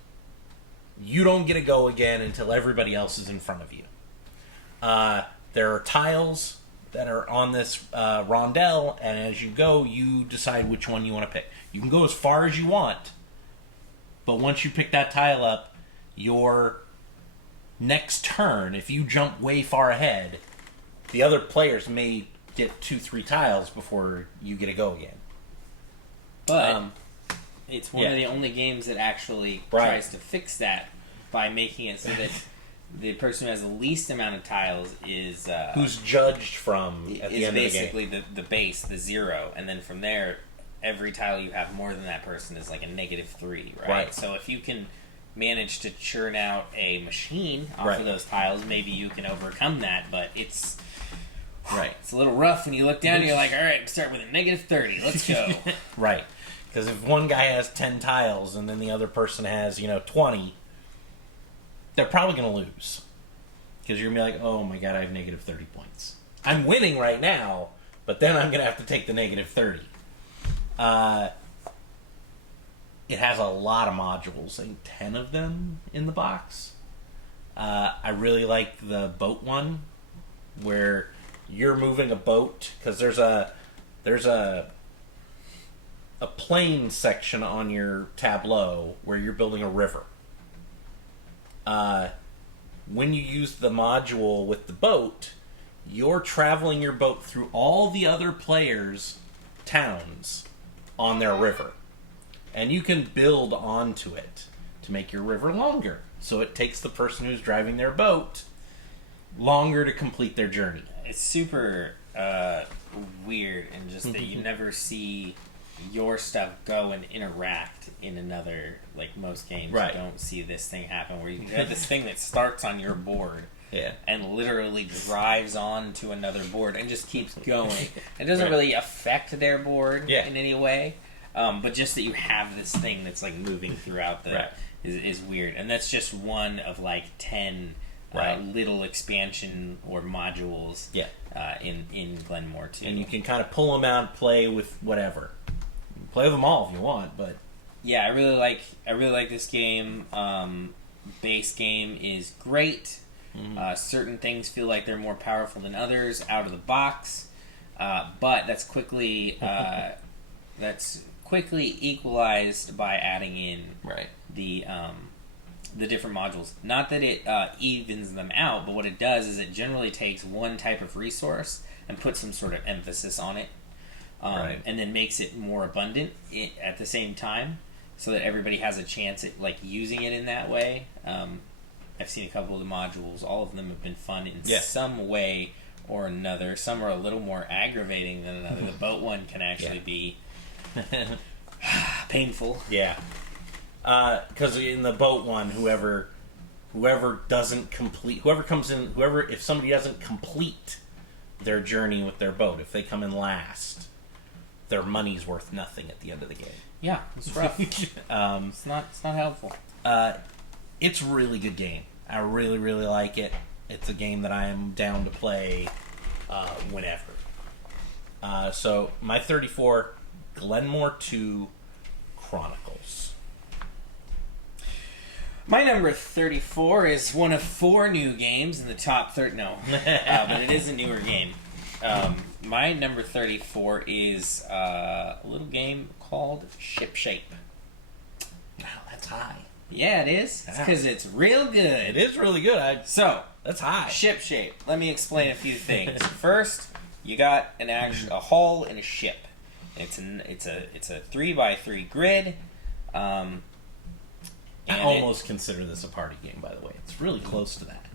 You don't get to go again until everybody else is in front of you. There are tiles that are on this rondelle, and as you go, you decide which one you want to pick. You can go as far as you want, but once you pick that tile up, your next turn, if you jump way far ahead, the other players may get 2-3 tiles before you get to go again. But it's one of the only games that actually tries to fix that by making it so that the person who has the least amount of tiles is who's judged from at the end of the game. Basically the base, the 0, and then from there, every tile you have more than that person is like a -3, right? So if you can manage to churn out a machine off of those tiles, maybe you can overcome that. But it's it's a little rough when you look down and you're like, all right, start with a -30. Let's go. Right. Because if one guy has 10 tiles and then the other person has, 20, they're probably going to lose. Because you're going to be like, oh my god, I have -30 points. I'm winning right now, but then I'm going to have to take the -30. It has a lot of modules, I think 10 of them in the box. I really like the boat one, where you're moving a boat, because there's a plane section on your tableau where you're building a river. When you use the module with the boat, you're traveling your boat through all the other players' towns on their river. And you can build onto it to make your river longer. So it takes the person who's driving their boat longer to complete their journey. It's super weird, and just that you never see your stuff go and interact in another, like most games. You don't see this thing happen where you have this thing that starts on your board and literally drives on to another board and just keeps going. It doesn't really affect their board in any way, but just that you have this thing that's like moving throughout the is weird. And that's just one of like 10 little expansion or modules in Glenmore 2. And you can kind of pull them out and play with whatever. Play with them all if you want, but yeah, I really like this game. Base game is great. Certain things feel like they're more powerful than others out of the box, but that's quickly equalized by adding in the different modules. Not that it evens them out, but what it does is it generally takes one type of resource and puts some sort of emphasis on it, and then makes it more abundant at the same time, so that everybody has a chance at like using it in that way. I've seen a couple of the modules. All of them have been fun in some way or another. Some are a little more aggravating than another. The boat one can actually be painful. Yeah. Because in the boat one, whoever doesn't complete, if somebody doesn't complete their journey with their boat, if they come in last, their money's worth nothing at the end of the game. Yeah, it's rough. It's not helpful. It's a really good game. I really, really like it. It's a game that I am down to play whenever. So my 34, Glenmore 2, Chronicles. My number 34 is one of 4 new games in the top 30. No, but it is a newer game. My number 34 is a little game called Shipshape. Wow, that's high. Yeah, it is. It's because it's real good. It is really good. That's high. Shipshape. Let me explain a few things. First, you got a hull and a ship. It's a 3x3 grid. I almost consider this a party game, by the way. It's really close to that.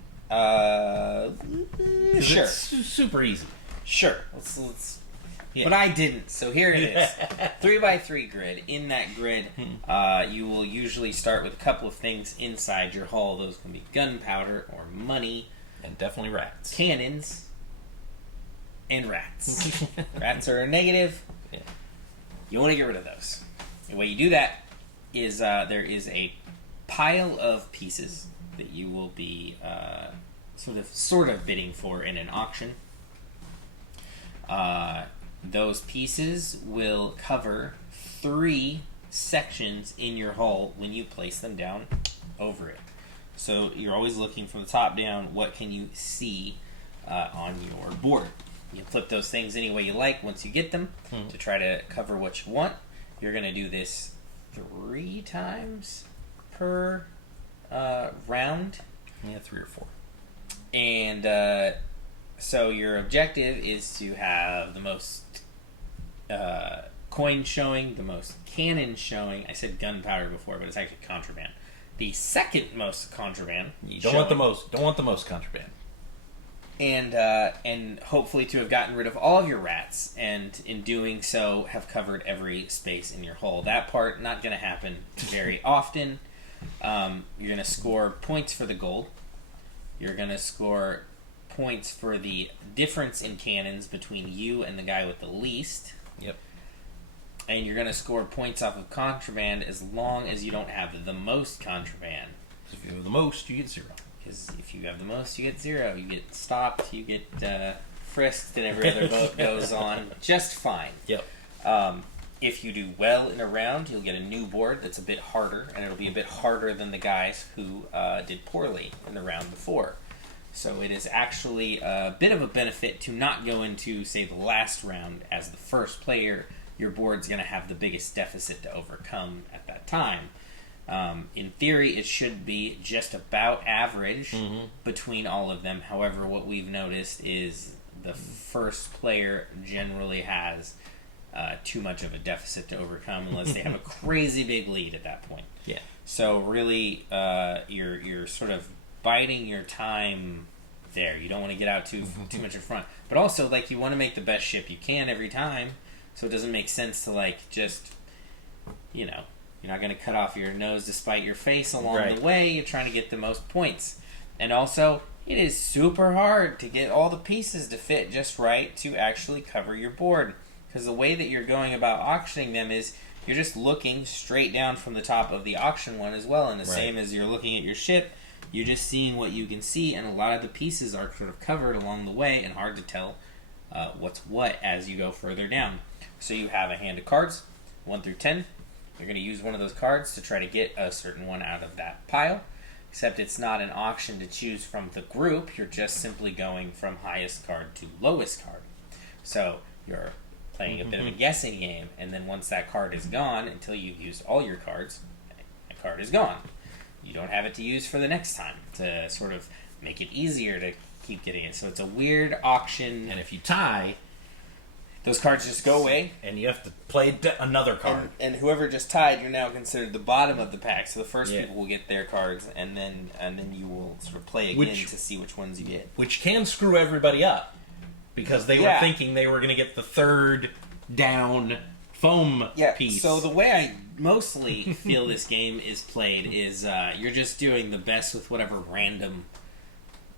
Sure. It's super easy. Sure. Let's But I didn't, so here it is. 3x3 grid. In that grid, you will usually start with a couple of things inside your hull. Those can be gunpowder or money. And definitely rats. Cannons. And rats. Rats are a negative. Yeah. You want to get rid of those. The way you do that is there is a pile of pieces that you will be sort of bidding for in an auction. Those pieces will cover 3 sections in your hull when you place them down over it. So you're always looking from the top down, what can you see on your board. You flip those things any way you like once you get them to try to cover what you want. You're going to do this 3 times per round. Yeah, 3 or 4. And so your objective is to have the most coin showing, the most cannon showing. I said gunpowder before, but it's actually contraband. The second most contraband. You don't want the most. Don't want the most contraband. And hopefully to have gotten rid of all of your rats, and in doing so have covered every space in your hull. That part not going to happen very often. You're going to score points for the gold. You're going to score points for the difference in cannons between you and the guy with the least. Yep. And you're going to score points off of contraband as long as you don't have the most contraband. If you have the most, you get 0. Because if you have the most, you get 0. You get stopped, you get frisked, and every other boat goes on just fine. Yep. If you do well in a round, you'll get a new board that's a bit harder, and it'll be a bit harder than the guys who did poorly in the round before. So it is actually a bit of a benefit to not go into, say, the last round as the first player. Your board's going to have the biggest deficit to overcome at that time. In theory, it should be just about average between all of them. However, what we've noticed is the first player generally has too much of a deficit to overcome unless they have a crazy big lead at that point. Yeah. So really, you're sort of biding your time there. You don't want to get out too much in front. But also, like, you want to make the best ship you can every time, so it doesn't make sense to, like, just, you know, you're not going to cut off your nose to spite your face along the way. You're trying to get the most points. And also, it is super hard to get all the pieces to fit just right to actually cover your board. Because the way that you're going about auctioning them is you're just looking straight down from the top of the auction one as well. And the same as you're looking at your ship, you're just seeing what you can see. And a lot of the pieces are sort of covered along the way and hard to tell what's what as you go further down. So you have a hand of cards, 1 through 10. You're going to use one of those cards to try to get a certain one out of that pile. except it's not an auction to choose from the group. You're just simply going from highest card to lowest card. So you're playing a bit of a guessing game, and then once that card is gone, until you've used all your cards, that card is gone. You don't have it to use for the next time, to sort of make it easier to keep getting it. So it's a weird auction. And if you tie, those cards just go away. And you have to play another card. And whoever just tied, you're now considered the bottom of the pack. So the first people will get their cards, and then you will sort of play again to see which ones you get. Which can screw everybody up. Because they were thinking they were going to get the third down foam piece. So the way I mostly feel this game is played is you're just doing the best with whatever random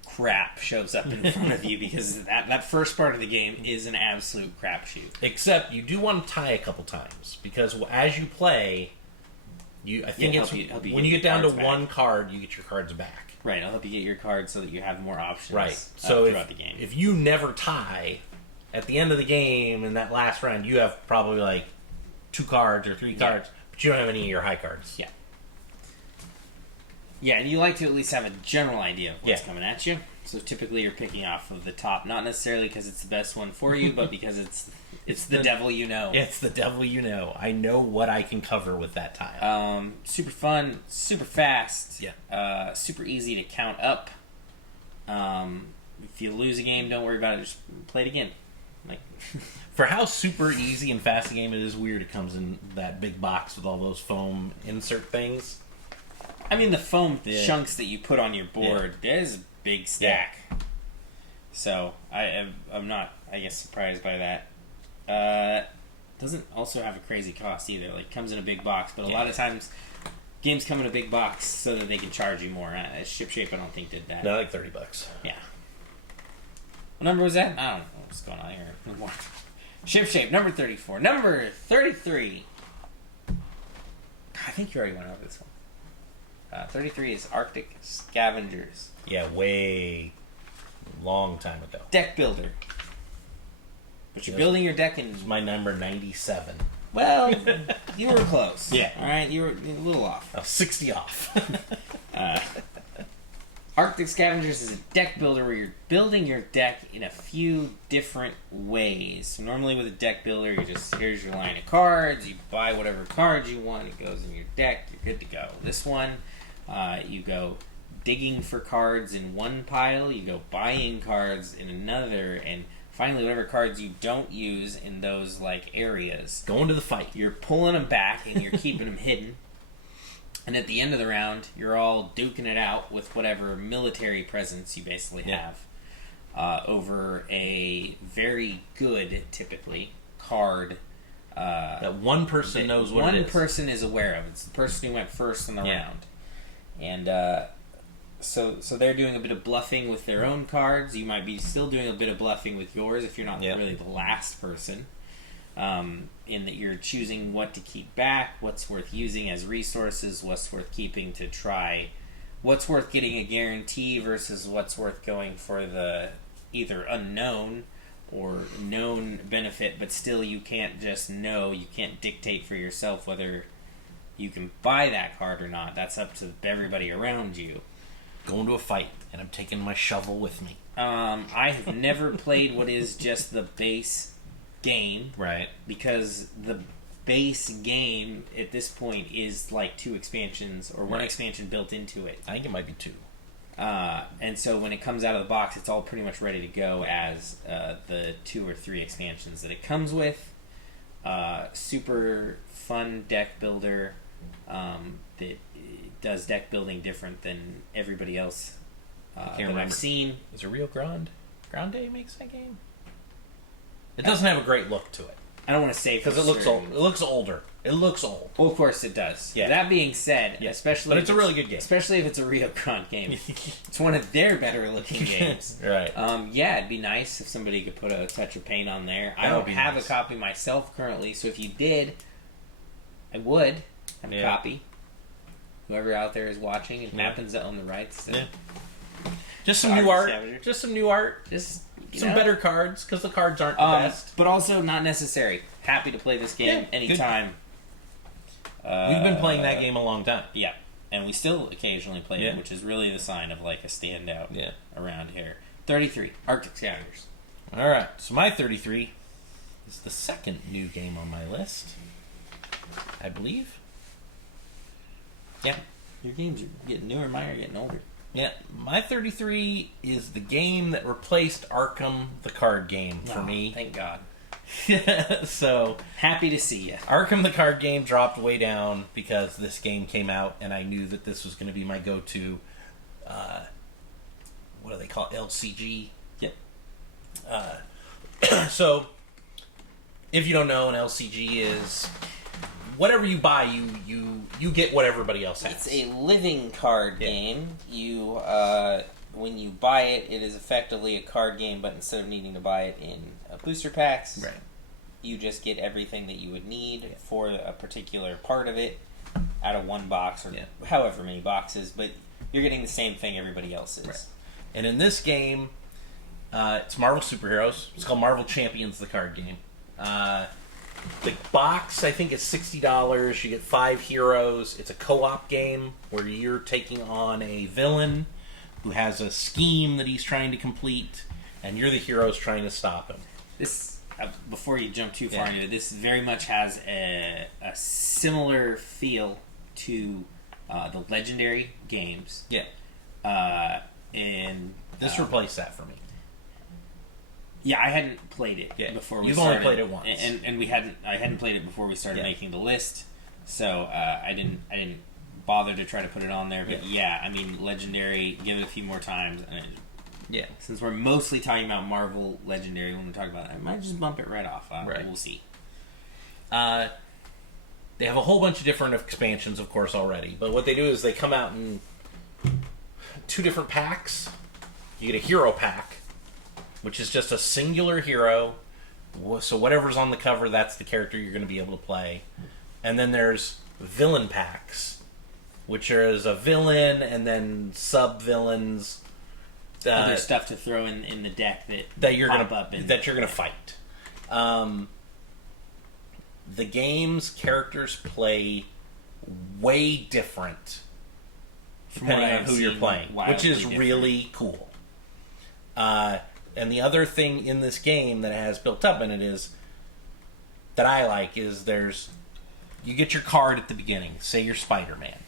crap shows up in front of you, because that first part of the game is an absolute crapshoot. Except you do want to tie a couple times, because as you play, I think it's help you when you get down to back. one card, you get your cards back. Right, I'll help you get your cards so that you have more options throughout the game. If you never tie, at the end of the game, in that last round, you have probably like 2 cards or 3 cards, but you don't have any of your high cards. Yeah. Yeah, and you like to at least have a general idea of what's coming at you. So typically you're picking off of the top, not necessarily because it's the best one for you, but because it's the devil you know. It's the devil you know. I know what I can cover with that tile. Super fun, super fast. Yeah. Super easy to count up. If you lose a game, don't worry about it. Just play it again. For how super easy and fast the game is weird, it comes in that big box with all those foam insert things. I mean, the foam chunks that you put on your board, there's a big stack. Yeah. So I'm not, I guess, surprised by that. Doesn't also have a crazy cost either. Like, comes in a big box, but a lot of times games come in a big box so that they can charge you more. ShipShape, I don't think, did that. No, like $30. Yeah. What number was that? I don't know what's going on here anymore. ShipShape, number 34. Number 33. I think you already went over this one. 33 is Arctic Scavengers. Yeah, way long time ago. Deck builder. But you're building your deck in... It's my number 97. Well, you were close. Yeah. Alright, you were a little off. 60 off. Arctic Scavengers is a deck builder where you're building your deck in a few different ways. So normally with a deck builder, here's your line of cards, you buy whatever cards you want, it goes in your deck, you're good to go. This one, you go digging for cards in one pile, you go buying cards in another, and finally whatever cards you don't use in those areas, going to the fight. You're pulling them back and you're keeping them hidden. And at the end of the round, you're all duking it out with whatever military presence you basically have over a very good, typically, card. That one person knows what it is. One person is aware of. It's the person who went first in the round. And so they're doing a bit of bluffing with their own cards. You might be still doing a bit of bluffing with yours if you're not really the last person. In that you're choosing what to keep back, what's worth using as resources, what's worth keeping to try, what's worth getting a guarantee versus what's worth going for the either unknown or known benefit, but still you can't just know, you can't dictate for yourself whether you can buy that card or not. That's up to everybody around you. Going to a fight, and I'm taking my shovel with me. I have never played what is just the base game, right? Because the base game at this point is like 2 expansions or one expansion built into it. I think it might be 2. And so when it comes out of the box, it's all pretty much ready to go as the 2 or 3 expansions that it comes with. Super fun deck builder that does deck building different than everybody else that I've seen. Is it Rio Grande makes that game? It doesn't have a great look to it. I don't want to say because it looks old. It looks older. It looks old. Well, of course it does. Yeah. That being said, especially but it's a really good game. Especially if it's a Rio Grande game. It's one of their better looking games. Right. Yeah, it'd be nice if somebody could put a touch of paint on there. I don't have a copy myself currently, so if you did, I would have a copy. Whoever out there is watching and happens to own the rights. So. Yeah. Just some new art. Just some new art. Just some better cards, because the cards aren't the best. But also not necessary. Happy to play this game anytime. We've been playing that game a long time. Yeah. and we still occasionally play it, which is really the sign of like a standout around here. 33, Arctic Scavengers. All right, so my 33 is the second new game on my list, I believe. Yeah. Your games are getting newer, mine are getting older. Yeah, my 33 is the game that replaced Arkham, the card game, for me. Thank God. So happy to see you. Arkham, the card game, dropped way down because this game came out, and I knew that this was going to be my go-to. What do they call it? LCG. Yep. So, if you don't know, an LCG is whatever you buy, you get what everybody else has. It's a living card game. You when you buy it, it is effectively a card game, but instead of needing to buy it in booster packs, you just get everything that you would need for a particular part of it out of one box or however many boxes, but you're getting the same thing everybody else is. Right. And in this game, it's Marvel Superheroes. It's called Marvel Champions, the card game. The box, I think, is $60. You get 5 heroes. It's a co-op game where you're taking on a villain who has a scheme that he's trying to complete, and you're the heroes trying to stop him. This, before you jump too far into it, this very much has a similar feel to the Legendary games. Yeah. And this replaced that for me. Yeah, I hadn't played it before we You've started. only played it once, and I hadn't played it before we started making the list, so I didn't bother to try to put it on there. But I mean, Legendary, give it a few more times. And since we're mostly talking about Marvel Legendary when we talk about it, I might just bump it right off. We'll see. They have a whole bunch of different expansions, of course, already. But what they do is they come out in 2 different packs. You get a hero pack, which is just a singular hero. So whatever's on the cover, that's the character you're going to be able to play. And then there's villain packs, which is a villain and then sub-villains. Other stuff to throw in the deck that you're going to fight. The game's characters play way different depending on who you're playing, which is really cool. And the other thing in this game that has built up in it is that I like is you get your card at the beginning. Say you're Spider-Man.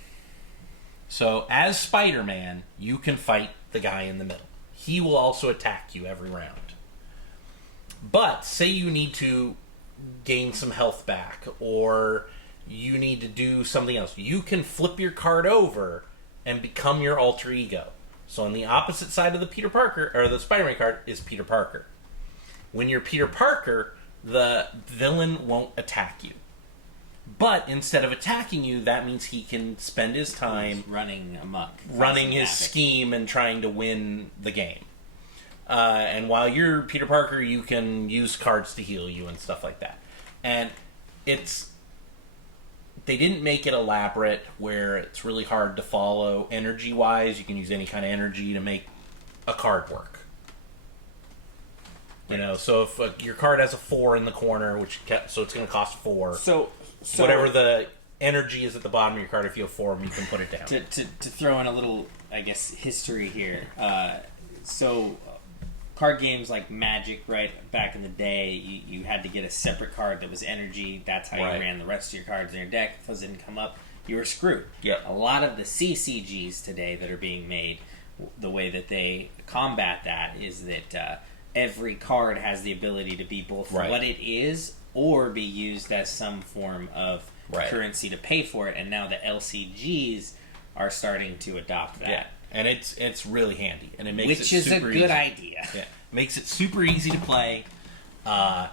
So as Spider-Man, you can fight the guy in the middle. He will also attack you every round. But say you need to gain some health back, or you need to do something else. You can flip your card over and become your alter ego. So on the opposite side of the Peter Parker, or the Spider-Man card, is Peter Parker. When you're Peter Parker, the villain won't attack you. But instead of attacking you, that means he can spend his time running amok, running his scheme and trying to win the game. And while you're Peter Parker, you can use cards to heal you and stuff like that. And they didn't make it elaborate where it's really hard to follow energy-wise. You can use any kind of energy to make a card work. You know, so if your card has a 4 in the corner, so it's going to cost 4. So whatever the energy is at the bottom of your card, if you have 4 of them, you can put it down. To throw in a little, I guess, history here. Card games like Magic, right, back in the day, you had to get a separate card that was energy. That's how you ran the rest of your cards in your deck. If those didn't come up, you were screwed. Yep. A lot of the CCGs today that are being made, the way that they combat that is that every card has the ability to be both what it is or be used as some form of currency to pay for it. And now the LCGs are starting to adopt that. Yeah. And it's really handy, and it makes Which it is super a good easy. idea. Yeah, makes it super easy to play. I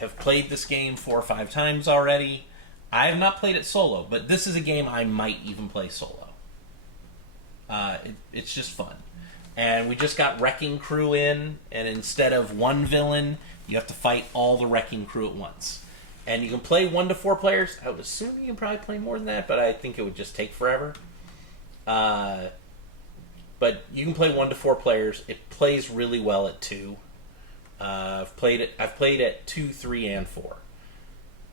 have played this game 4 or 5 times already. I have not played it solo, but this is a game I might even play solo. It's just fun. And we just got Wrecking Crew in, and instead of one villain, you have to fight all the Wrecking Crew at once. And you can play 1 to 4 players. I would assume you can probably play more than that, but I think it would just take forever. But you can play 1 to 4 players. It plays really well at 2. I've played at 2, 3, and 4.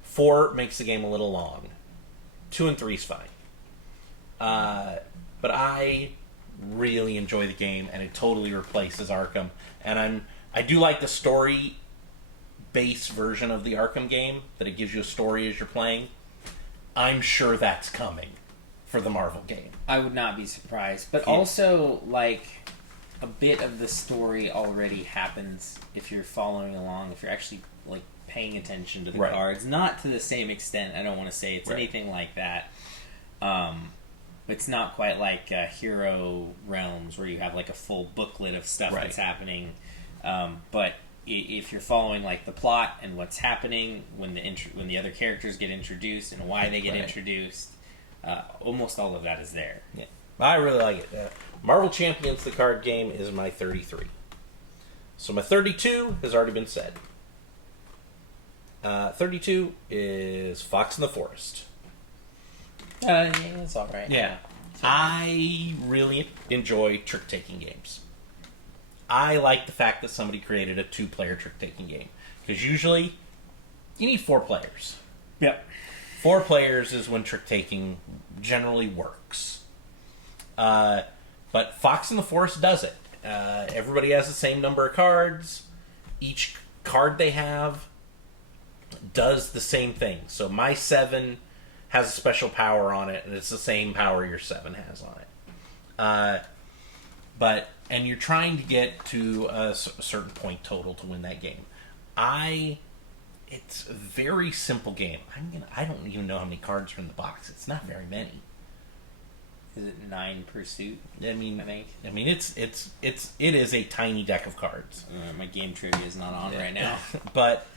4 makes the game a little long. 2 and 3 is fine. But I really enjoy the game, and it totally replaces Arkham. And I do like the story base version of the Arkham game, that it gives you a story as you're playing. I'm sure that's coming for the Marvel game. I would not be surprised. But also, like, a bit of the story already happens if you're following along, if you're actually, like, paying attention to the cards. Not to the same extent, I don't want to say it's anything like that. It's not quite like Hero Realms, where you have, like, a full booklet of stuff that's happening. But if you're following, like, the plot and what's happening when the other characters get introduced and why they get introduced, almost all of that is there. Yeah, I really like it. Marvel Champions, the card game, is my 33. So my 32 has already been said. 32 is Fox in the Forest. Yeah, that's all right. Yeah. I really enjoy trick-taking games. I like the fact that somebody created a 2-player trick-taking game. Because usually, you need 4 players. Yep. 4 players is when trick-taking generally works. But Fox in the Forest does it. Everybody has the same number of cards. Each card they have does the same thing. So my 7 has a special power on it, and it's the same power your 7 has on it. And you're trying to get to a certain point total to win that game. It's a very simple game. I don't even know how many cards are in the box. It's not very many. Is it 9 per suit? I mean, it is a tiny deck of cards. My game trivia is not on right now. But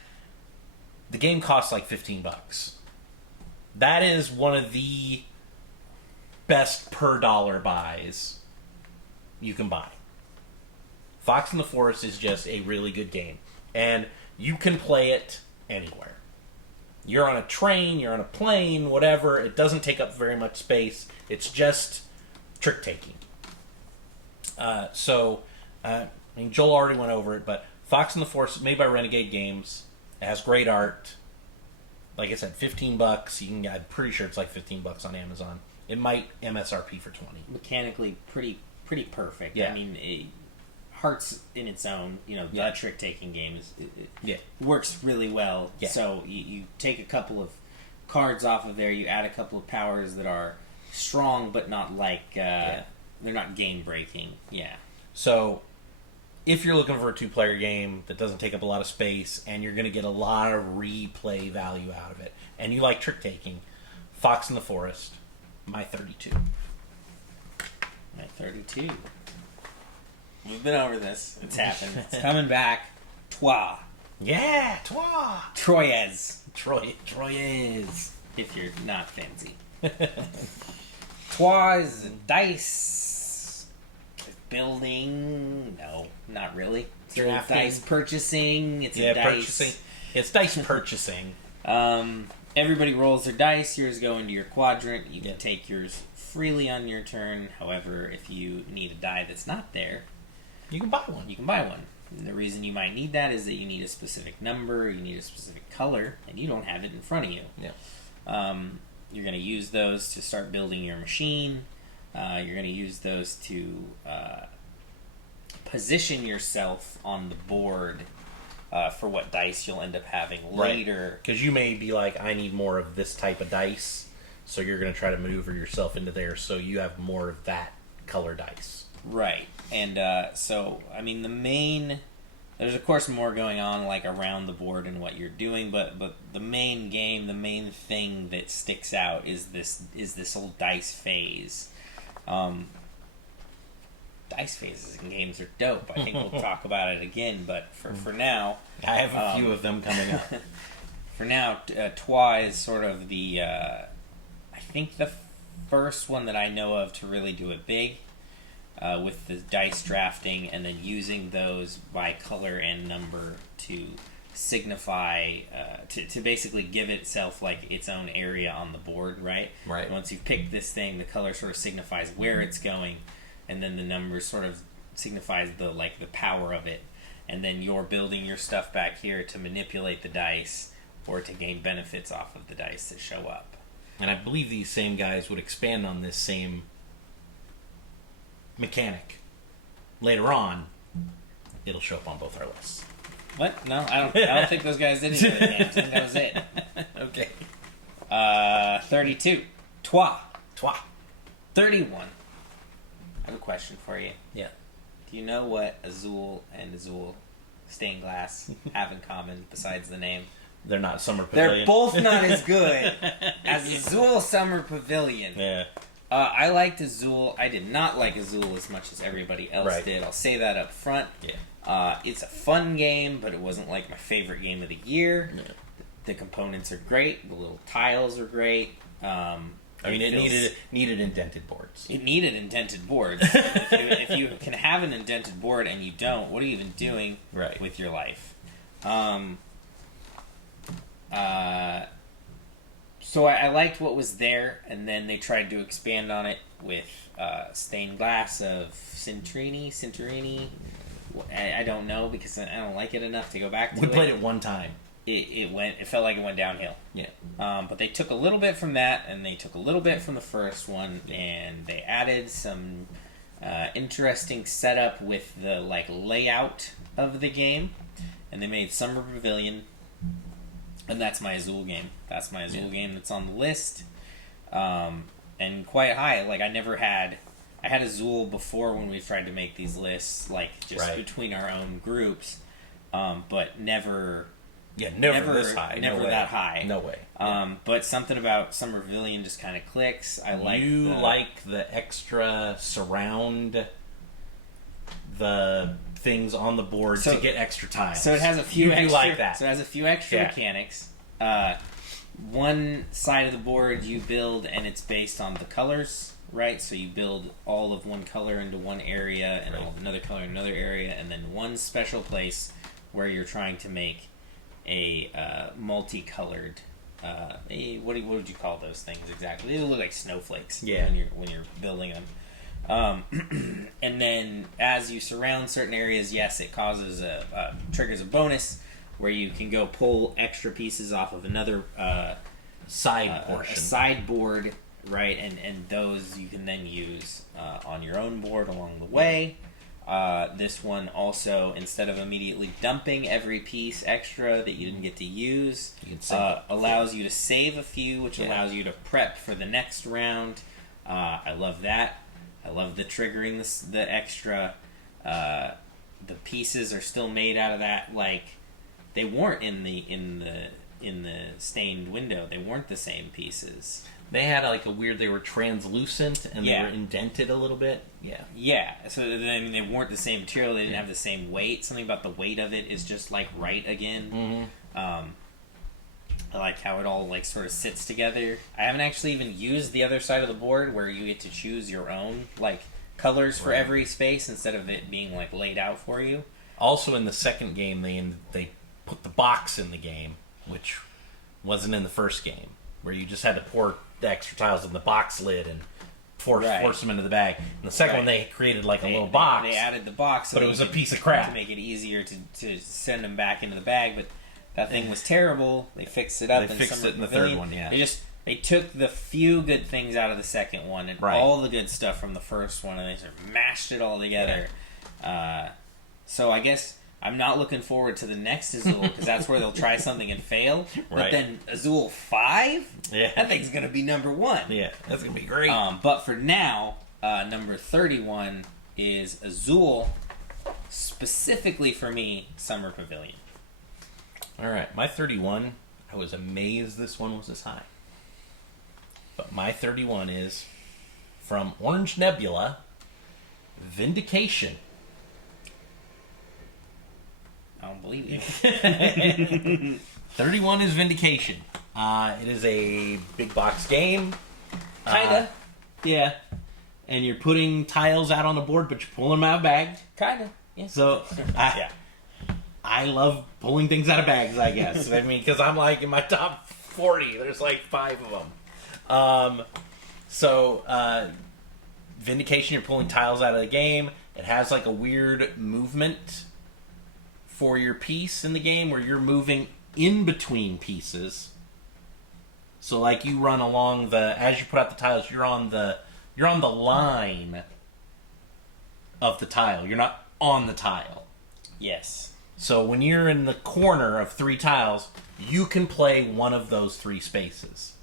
the game costs like $15. That is one of the best per dollar buys you can buy. Fox in the Forest is just a really good game. And you can play it anywhere. You're on a train, you're on a plane, whatever. It doesn't take up very much space. It's just trick-taking. Joel already went over it, but Fox in the Forest is made by Renegade Games. It has great art. Like I said, $15. I'm pretty sure it's like $15 on Amazon. It might MSRP for $20. Mechanically, pretty perfect. Yeah. I mean, Hearts in its own, the trick-taking game works really well. Yeah. So you take a couple of cards off of there, you add a couple of powers that are strong, but not like they're not game-breaking. Yeah. So if you're looking for a 2-player game that doesn't take up a lot of space and you're going to get a lot of replay value out of it, and you like trick-taking, Fox in the Forest, my 32. My 32. We've been over this. It's happened. It's coming back. Trois. Yeah, Trois. Troyes. Troyes. If you're not fancy. Trois is dice. Building. No, not really. It's dice purchasing. It's a dice. Purchasing. It's dice purchasing. Everybody rolls their dice. Yours go into your quadrant. You can take yours freely on your turn. However, if you need a die that's not there, you can buy one. And the reason you might need that is that you need a specific number, you need a specific color, and you don't have it in front of you. Yeah. You're going to use those to start building your machine. You're going to use those to position yourself on the board for what dice you'll end up having later. Because you may be like, I need more of this type of dice, so you're going to try to maneuver yourself into there so you have more of that color dice. Right. And there's of course more going on like around the board and what you're doing, but the main thing that sticks out is this whole dice phase. Dice phases in games are dope. I think we'll talk about it again, but for now, I have a few of them coming up. For now, Trois is sort of the I think the first one that I know of to really do it big. With the dice drafting and then using those by color and number to signify, to basically give itself like its own area on the board, right? Right. Once you pick this thing, the color sort of signifies where it's going, and then the number sort of signifies the power of it, and then you're building your stuff back here to manipulate the dice or to gain benefits off of the dice that show up. And I believe these same guys would expand on this same mechanic later on. It'll show up on both our lists. What? No, I don't think those guys did anything. I think that was it. Okay. 32. Trois. 31. I have a question for you. Yeah. Do you know what Azul and Azul Stained Glass have in common besides the name? They're not Summer Pavilion. They're both not as good as Azul Summer Pavilion. Yeah. I liked Azul. I did not like Azul as much as everybody else did. I'll say that up front. Yeah. It's a fun game, but it wasn't like my favorite game of the year. Yeah. The components are great. The little tiles are great. It needed indented boards. It needed indented boards. if you can have an indented board and you don't, what are you even doing with your life? So I liked what was there, and then they tried to expand on it with Stained Glass of Cinturini. I don't know because I don't like it enough to go back to We played it one time. It felt like it went downhill. Yeah. But they took a little bit from that, and they took a little bit from the first one, and they added some interesting setup with the layout of the game, and they made Summer Pavilion, and that's my Azul game. That's my Azul game that's on the list, and quite high. I had Azul before when we tried to make these lists, between our own groups, but never. Yeah, never this high. Never that high. No way. But something about Summer Pavilion just kind of clicks. I like the extra surround the things on the board to get extra tiles. So it has a few extra. Like that. So it has a few extra mechanics. One side of the board you build, and it's based on the colors, right? So you build all of one color into one area, and all of another color in another area, and then one special place where you're trying to make a multicolored. What would you call those things exactly? They look like snowflakes when you're building them. And then as you surround certain areas, yes, it causes triggers a bonus where you can go pull extra pieces off of another side portion, a sideboard, right? And those you can then use on your own board along the way. This one also, instead of immediately dumping every piece extra that you didn't get to use, allows you to save a few, which allows you to prep for the next round. I love that. I love the triggering the extra. The pieces are still made out of that. They weren't in the stained window. They weren't the same pieces. They had they were translucent and they were indented a little bit. Yeah. So they weren't the same material. They didn't have the same weight. Something about the weight of it is just right again. Mm-hmm. I like how it all sort of sits together. I haven't actually even used the other side of the board where you get to choose your own colors for every space instead of it being laid out for you. Also, in the second game, they put the box in the game, which wasn't in the first game, where you just had to pour the extra tiles in the box lid and force them into the bag. In the second one, they created a little box. They added the box, but it was a piece of crap to make it easier to send them back into the bag. But that thing was terrible. They fixed it up. They fixed it in the third one. Yeah, they took the few good things out of the second one and all the good stuff from the first one, and they sort of mashed it all together. Yeah. So I guess I'm not looking forward to the next Azul because that's where they'll try something and fail. But then Azul 5, that thing's going to be number 1. Yeah, that's going to be great. But for now, number 31 is Azul, specifically for me, Summer Pavilion. All right, my 31, I was amazed this one was this high. But my 31 is from Orange Nebula, Vindication. I don't believe you. 31 is Vindication. It is a big box game. Kinda. Yeah. And you're putting tiles out on the board, but you're pulling them out of bags. Kinda. Yeah. So, I love pulling things out of bags, I guess. Because I'm in my top 40. There's 5 of them. Vindication, you're pulling tiles out of the game. It has a weird movement for your piece in the game where you're moving in between pieces. So like you run along as you put out the tiles, you're on the line of the tile. You're not on the tile. Yes. So when you're in the corner of 3 tiles, you can play one of those 3 spaces.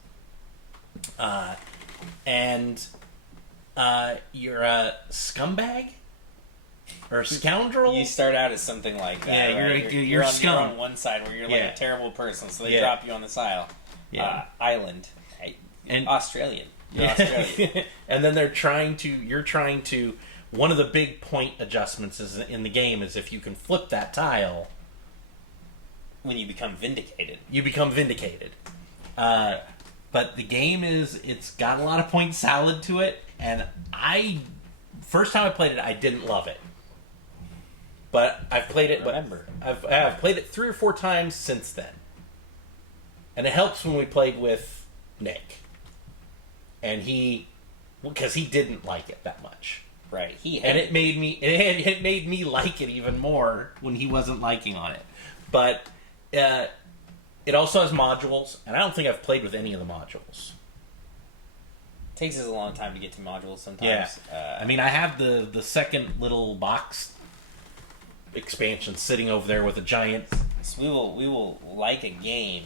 And you're a scumbag or a scoundrel. You start out as something like that. Yeah, right? you're scum. You're on one side where you're like a terrible person, so they drop you on the tile. Yeah. Island. And Australian. You're Australian. And then you're trying to. One of the big point adjustments in the game is if you can flip that tile. When you become vindicated. You become vindicated. But the game it's got a lot of point salad to it, and first time I played it, I didn't love it. But I've played it. I've played it 3 or 4 times since then, and it helps when we played with Nick, and because he didn't like it that much. Right. It made me like it even more when he wasn't liking on it. But it also has modules, and I don't think I've played with any of the modules. Takes us a long time to get to modules sometimes. Yeah. I have the second little box expansion sitting over there with a giant. So we will like a game,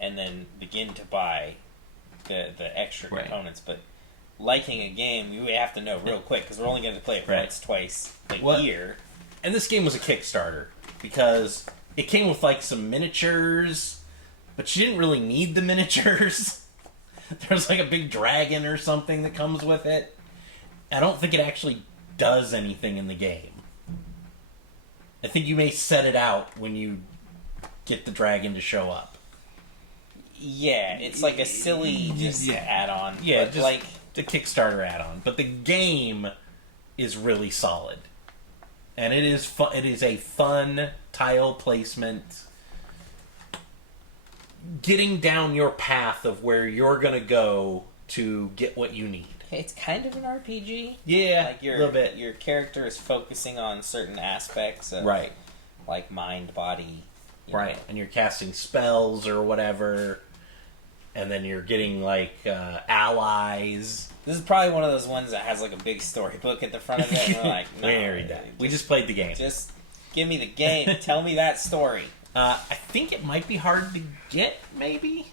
and then begin to buy the extra components. But liking a game, we have to know real quick because we're only going to play it once, twice a year. And this game was a Kickstarter because it came with like some miniatures, but you didn't really need the miniatures. There's like a big dragon or something that comes with it. I don't think it actually does anything in the game. I think you may set it out when you get the dragon to show up. Yeah, it's like a silly add-on. Yeah, just like the Kickstarter add-on. But the game is really solid. And it is it is a fun tile placement. Getting down your path of where you're going to go to get what you need. It's kind of an RPG. Yeah, a little bit. Your character is focusing on certain aspects of like mind, body. Right, and you're casting spells or whatever, and then you're getting like allies. This is probably one of those ones that has like a big storybook at the front of it. And we're like, no, we just played the game. Just give me the game. Tell me that story. I think it might be hard to get, maybe.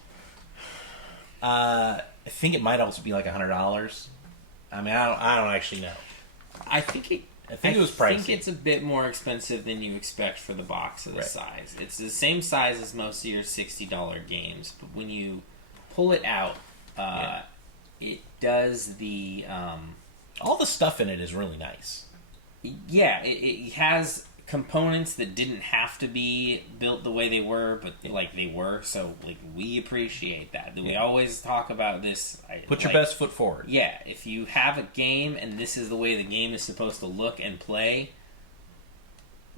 I think it might also be like $100. I mean, I don't actually know. I think it was pricey. I think it's a bit more expensive than you expect for the box of the size. It's the same size as most of your $60 games, but when you pull it out, it does the... all the stuff in it is really nice. Yeah, it has components that didn't have to be built the way they were, but like they were, so like we appreciate that. We always talk about this. Put your best foot forward. Yeah, if you have a game and this is the way the game is supposed to look and play,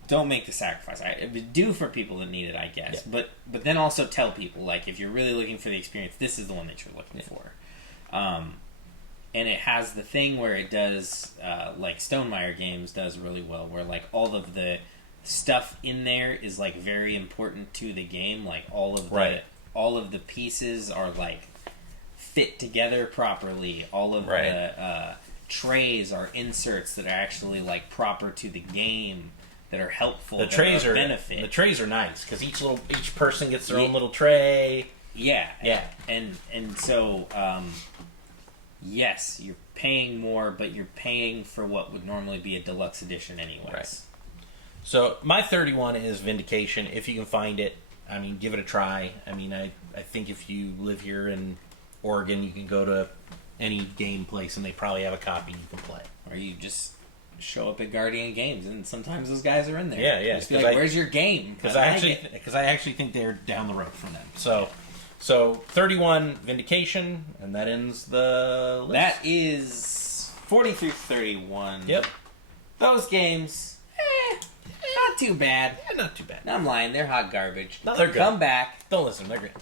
don't make the sacrifice. It would do for people that need it, I guess. Yeah. But then also tell people, like, if you're really looking for the experience, this is the one that you're looking for. And it has the thing where it does, like Stonemaier Games does really well, where like all of the stuff in there is like very important to the game. Like all of the pieces are like fit together properly. All of the trays are inserts that are actually like proper to the game, that are helpful. The trays are benefit. The trays are nice because each person gets their own little tray. Yeah. And so. Yes, you're paying more, but you're paying for what would normally be a deluxe edition anyways. Right. So, my 31 is Vindication. If you can find it, I mean, give it a try. I mean, I think if you live here in Oregon, you can go to any game place and they probably have a copy you can play. Or you just show up at Guardian Games, and sometimes those guys are in there. Yeah. Just be like, where's your game? Because I actually think they're down the road from them. So 31 Vindication, and that ends the list. That is 40 through 31. Yep. Those games, not too bad. Yeah, not too bad. No, I'm lying. They're hot garbage. No, they're good. Come back. Don't listen. They're great.